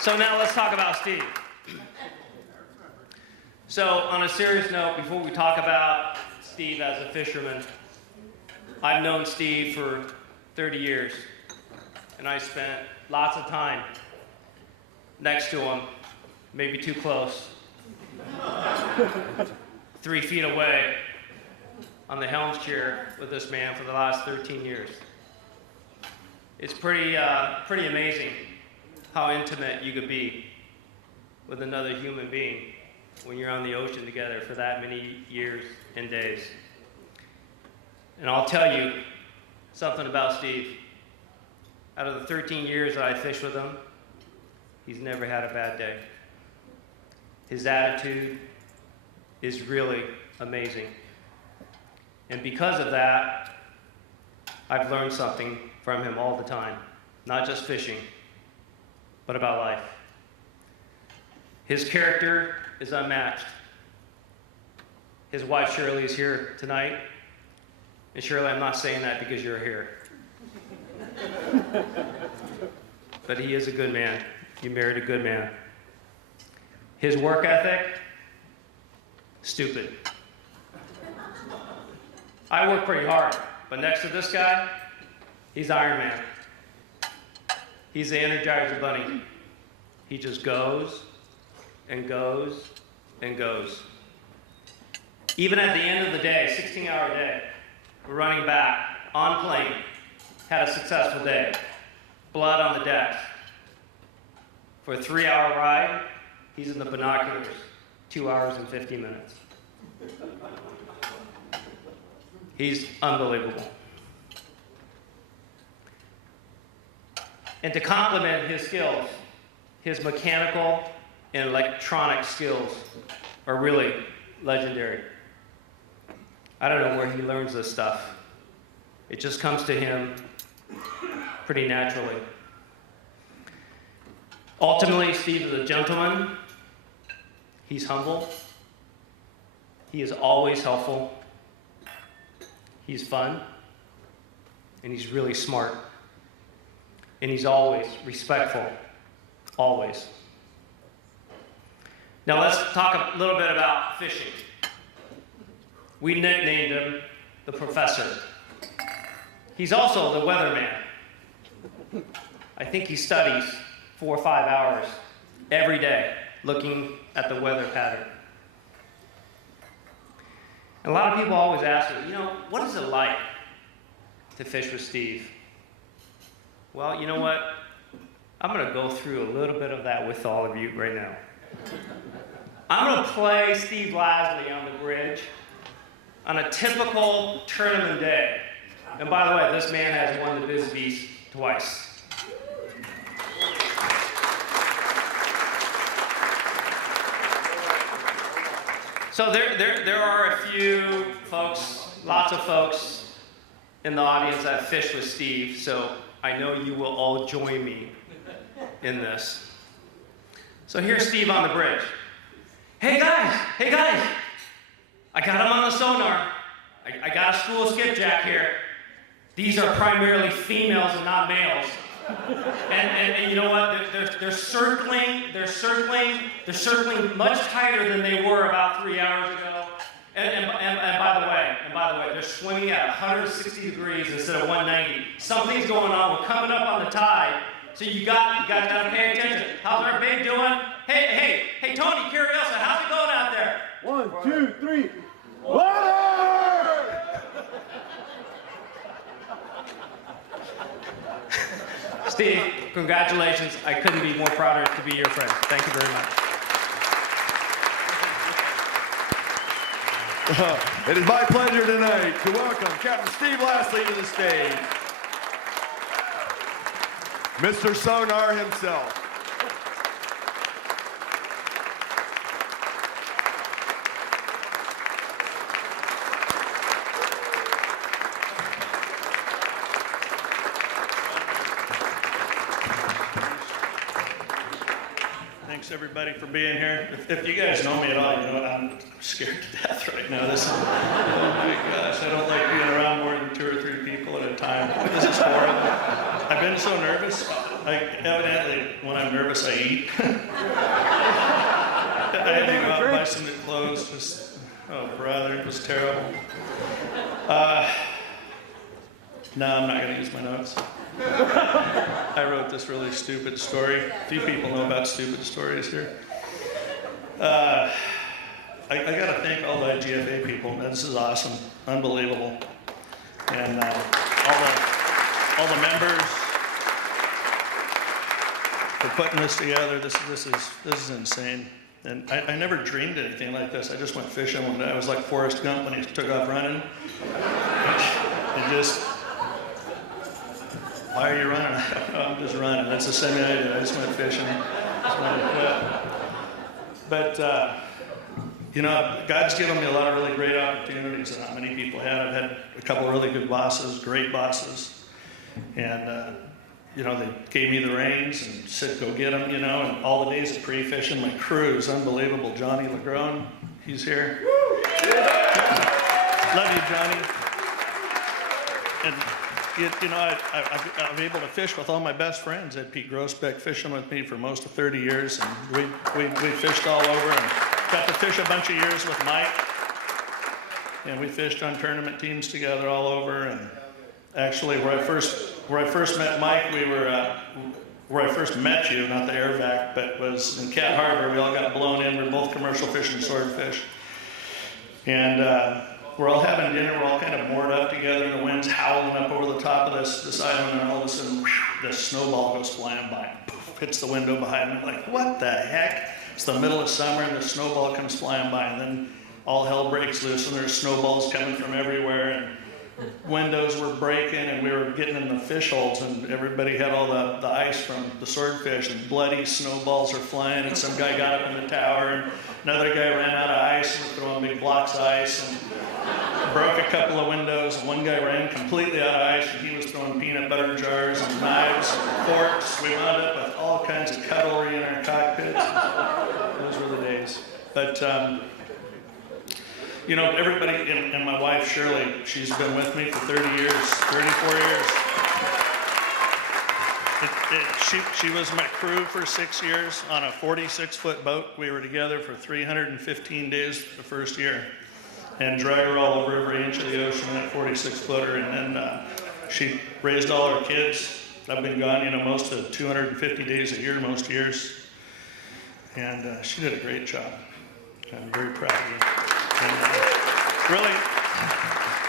So now let's talk about Steve. So on a serious note, before we talk about Steve as a fisherman, I've known Steve for 30 years, and I spent lots of time next to him, maybe too close, 3 feet away on the helm's chair with this man for the last 13 years. It's pretty amazing how intimate you could be with another human being when you're on the ocean together for that many years and days. And I'll tell you something about Steve. Out of the 13 years that I fished with him, he's never had a bad day. His attitude is really amazing. And because of that, I've learned something from him all the time, not just fishing, but about life. His character is unmatched. His wife Shirley is here tonight. And Shirley, I'm not saying that because you're here. But he is a good man. You married a good man. His work ethic, stupid. I work pretty hard, but next to this guy, he's Iron Man. He's the Energizer Bunny. He just goes and goes and goes. Even at the end of the day, 16-hour day, we're running back on plane, had a successful day, blood on the deck. For a 3-hour ride, he's in the binoculars, 2 hours and 50 minutes. He's unbelievable. And to complement his skills, his mechanical and electronic skills are really legendary. I don't know where he learns this stuff. It just comes to him pretty naturally. Ultimately, Steve is a gentleman. He's humble. He is always helpful. He's fun, and he's really smart. And he's always respectful, always. Now let's talk a little bit about fishing. We nicknamed him the Professor. He's also the weatherman. I think he studies 4 or 5 hours every day looking at the weather pattern. And a lot of people always ask me, what is it like to fish with Steve? Well, you know what? I'm going to go through a little bit of that with all of you right now. I'm going to play Steve Lasley on the bridge on a typical tournament day. And by the way, this man has won the Bisbees twice. So there are a few folks, lots of folks in the audience that have fished with Steve, so I know you will all join me in this. So here's Steve on the bridge. Hey guys, I got him on the sonar. I got a school skipjack here. These are primarily females and not males. And you know what? They're circling much tighter than they were about 3 hours ago. And by the way, they're swimming at 160 degrees instead of 190. Something's going on. We're coming up on the tide, so you guys gotta pay attention. How's our bait doing? Hey, Tony Curiosa, how's it going out there? 1, 2, 3. Water! Steve, congratulations. I couldn't be more prouder to be your friend. Thank you very much. It is my pleasure tonight to welcome Captain Steve Lasley to the stage. Mr. Sonar himself. Thanks everybody for being here. If you guys know me at all, you know I'm scared to death right now. Oh my gosh, I don't like being around more than 2 or 3 people at a time. This is horrible. I've been so nervous. Evidently, when I'm nervous, I eat. I had to go out and buy some new clothes. Oh brother, it was terrible. No, I'm not going to use my notes. I wrote this really stupid story. A few people know about stupid stories here. I got to thank all the IGFA people. This is awesome, unbelievable, and all the members for putting this together. This is insane. And I never dreamed anything like this. I just went fishing one day. I was like Forrest Gump when he took off running. And just. Why are you running? I'm just running. That's the same idea. I just went fishing. Just wanted to quit. But, God's given me a lot of really great opportunities that not many people have. I've had a couple of really good bosses, great bosses. And, they gave me the reins and said, go get them, and all the days of pre-fishing, my crew is unbelievable. Johnny Lagrone, he's here. Love you, Johnny. And, I'm able to fish with all my best friends. I had Pete Grossbeck fishing with me for most of 30 years, and we fished all over, and got to fish a bunch of years with Mike. And we fished on tournament teams together all over. And actually, where I first met Mike, where I first met you, not the air vac, but was in Cat Harbor. We all got blown in. We were both commercial fishing swordfish, and. We're all having dinner, we're all kind of moored up together, and the wind's howling up over the top of this island, and all of a sudden, whew, this snowball goes flying by, poof, hits the window behind me. I'm like, what the heck? It's the middle of summer, and the snowball comes flying by, and then all hell breaks loose, and there's snowballs coming from everywhere, and windows were breaking, and we were getting in the fish holes, and everybody had all the ice from the swordfish, and bloody snowballs are flying, and some guy got up in the tower, and another guy ran out of ice, and was throwing big blocks of ice, and broke a couple of windows, and one guy ran completely out of ice, and he was throwing peanut butter jars and knives and forks. We wound up with all kinds of cutlery in our cockpits. Those were the days. But you know, everybody, and my wife Shirley, she's been with me for 30 years, 34 years. She was my crew for 6 years on a 46-foot boat. We were together for 315 days the first year and drag her all over every inch of the ocean in that 46-footer. And then she raised all our kids. I've been gone, you know, most of 250 days a year, most years. And she did a great job. I'm very proud of you. And, really,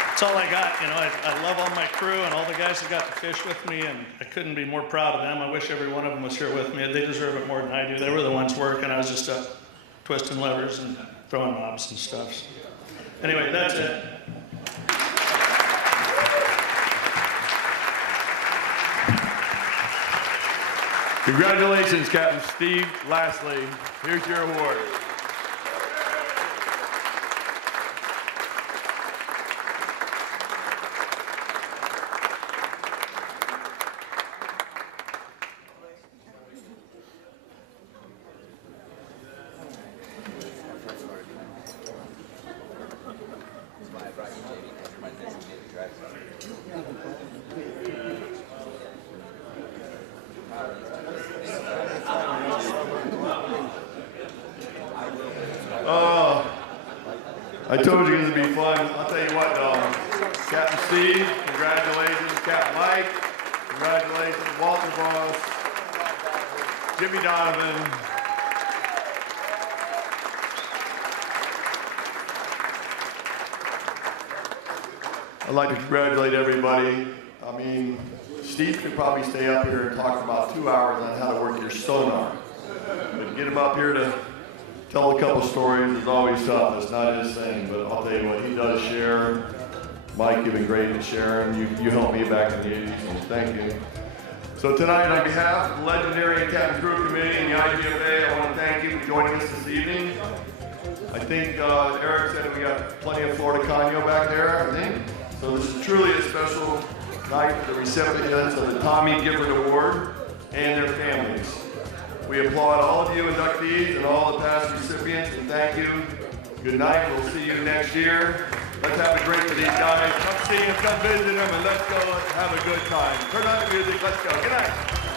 that's all I got. You know, I love all my crew and all the guys that got to fish with me, and I couldn't be more proud of them. I wish every one of them was here with me. They deserve it more than I do. They were the ones working. I was just up twisting levers and throwing knobs and stuff. So, anyway, that's it. Congratulations, Captain Steve Lastly. Here's your award. I told you it would be fun. I'll tell you what, though. Captain Steve, congratulations. Captain Mike, congratulations. Walter Voss, Jimmy Donovan. I'd like to congratulate everybody. I mean, Steve could probably stay up here and talk for about 2 hours on how to work your sonar. But get him up here to tell a couple stories is always tough. It's not his thing, but I'll tell you what, he does share. Mike, you've been great at sharing. You helped me back in the 80s, so thank you. So tonight, on behalf of the legendary Captain Crew Committee and the IGFA, I want to thank you for joining us this evening. I think Eric said we got plenty of Florida Cano back there, I think. So this is truly a special night for the recipients of the Tommy Gifford Award and their families. We applaud all of you inductees and all the past recipients, and thank you. Good night. We'll see you next year. Let's have a drink for these guys. Come see them, come visit them, and let's go have a good time. Turn on the music. Let's go. Good night.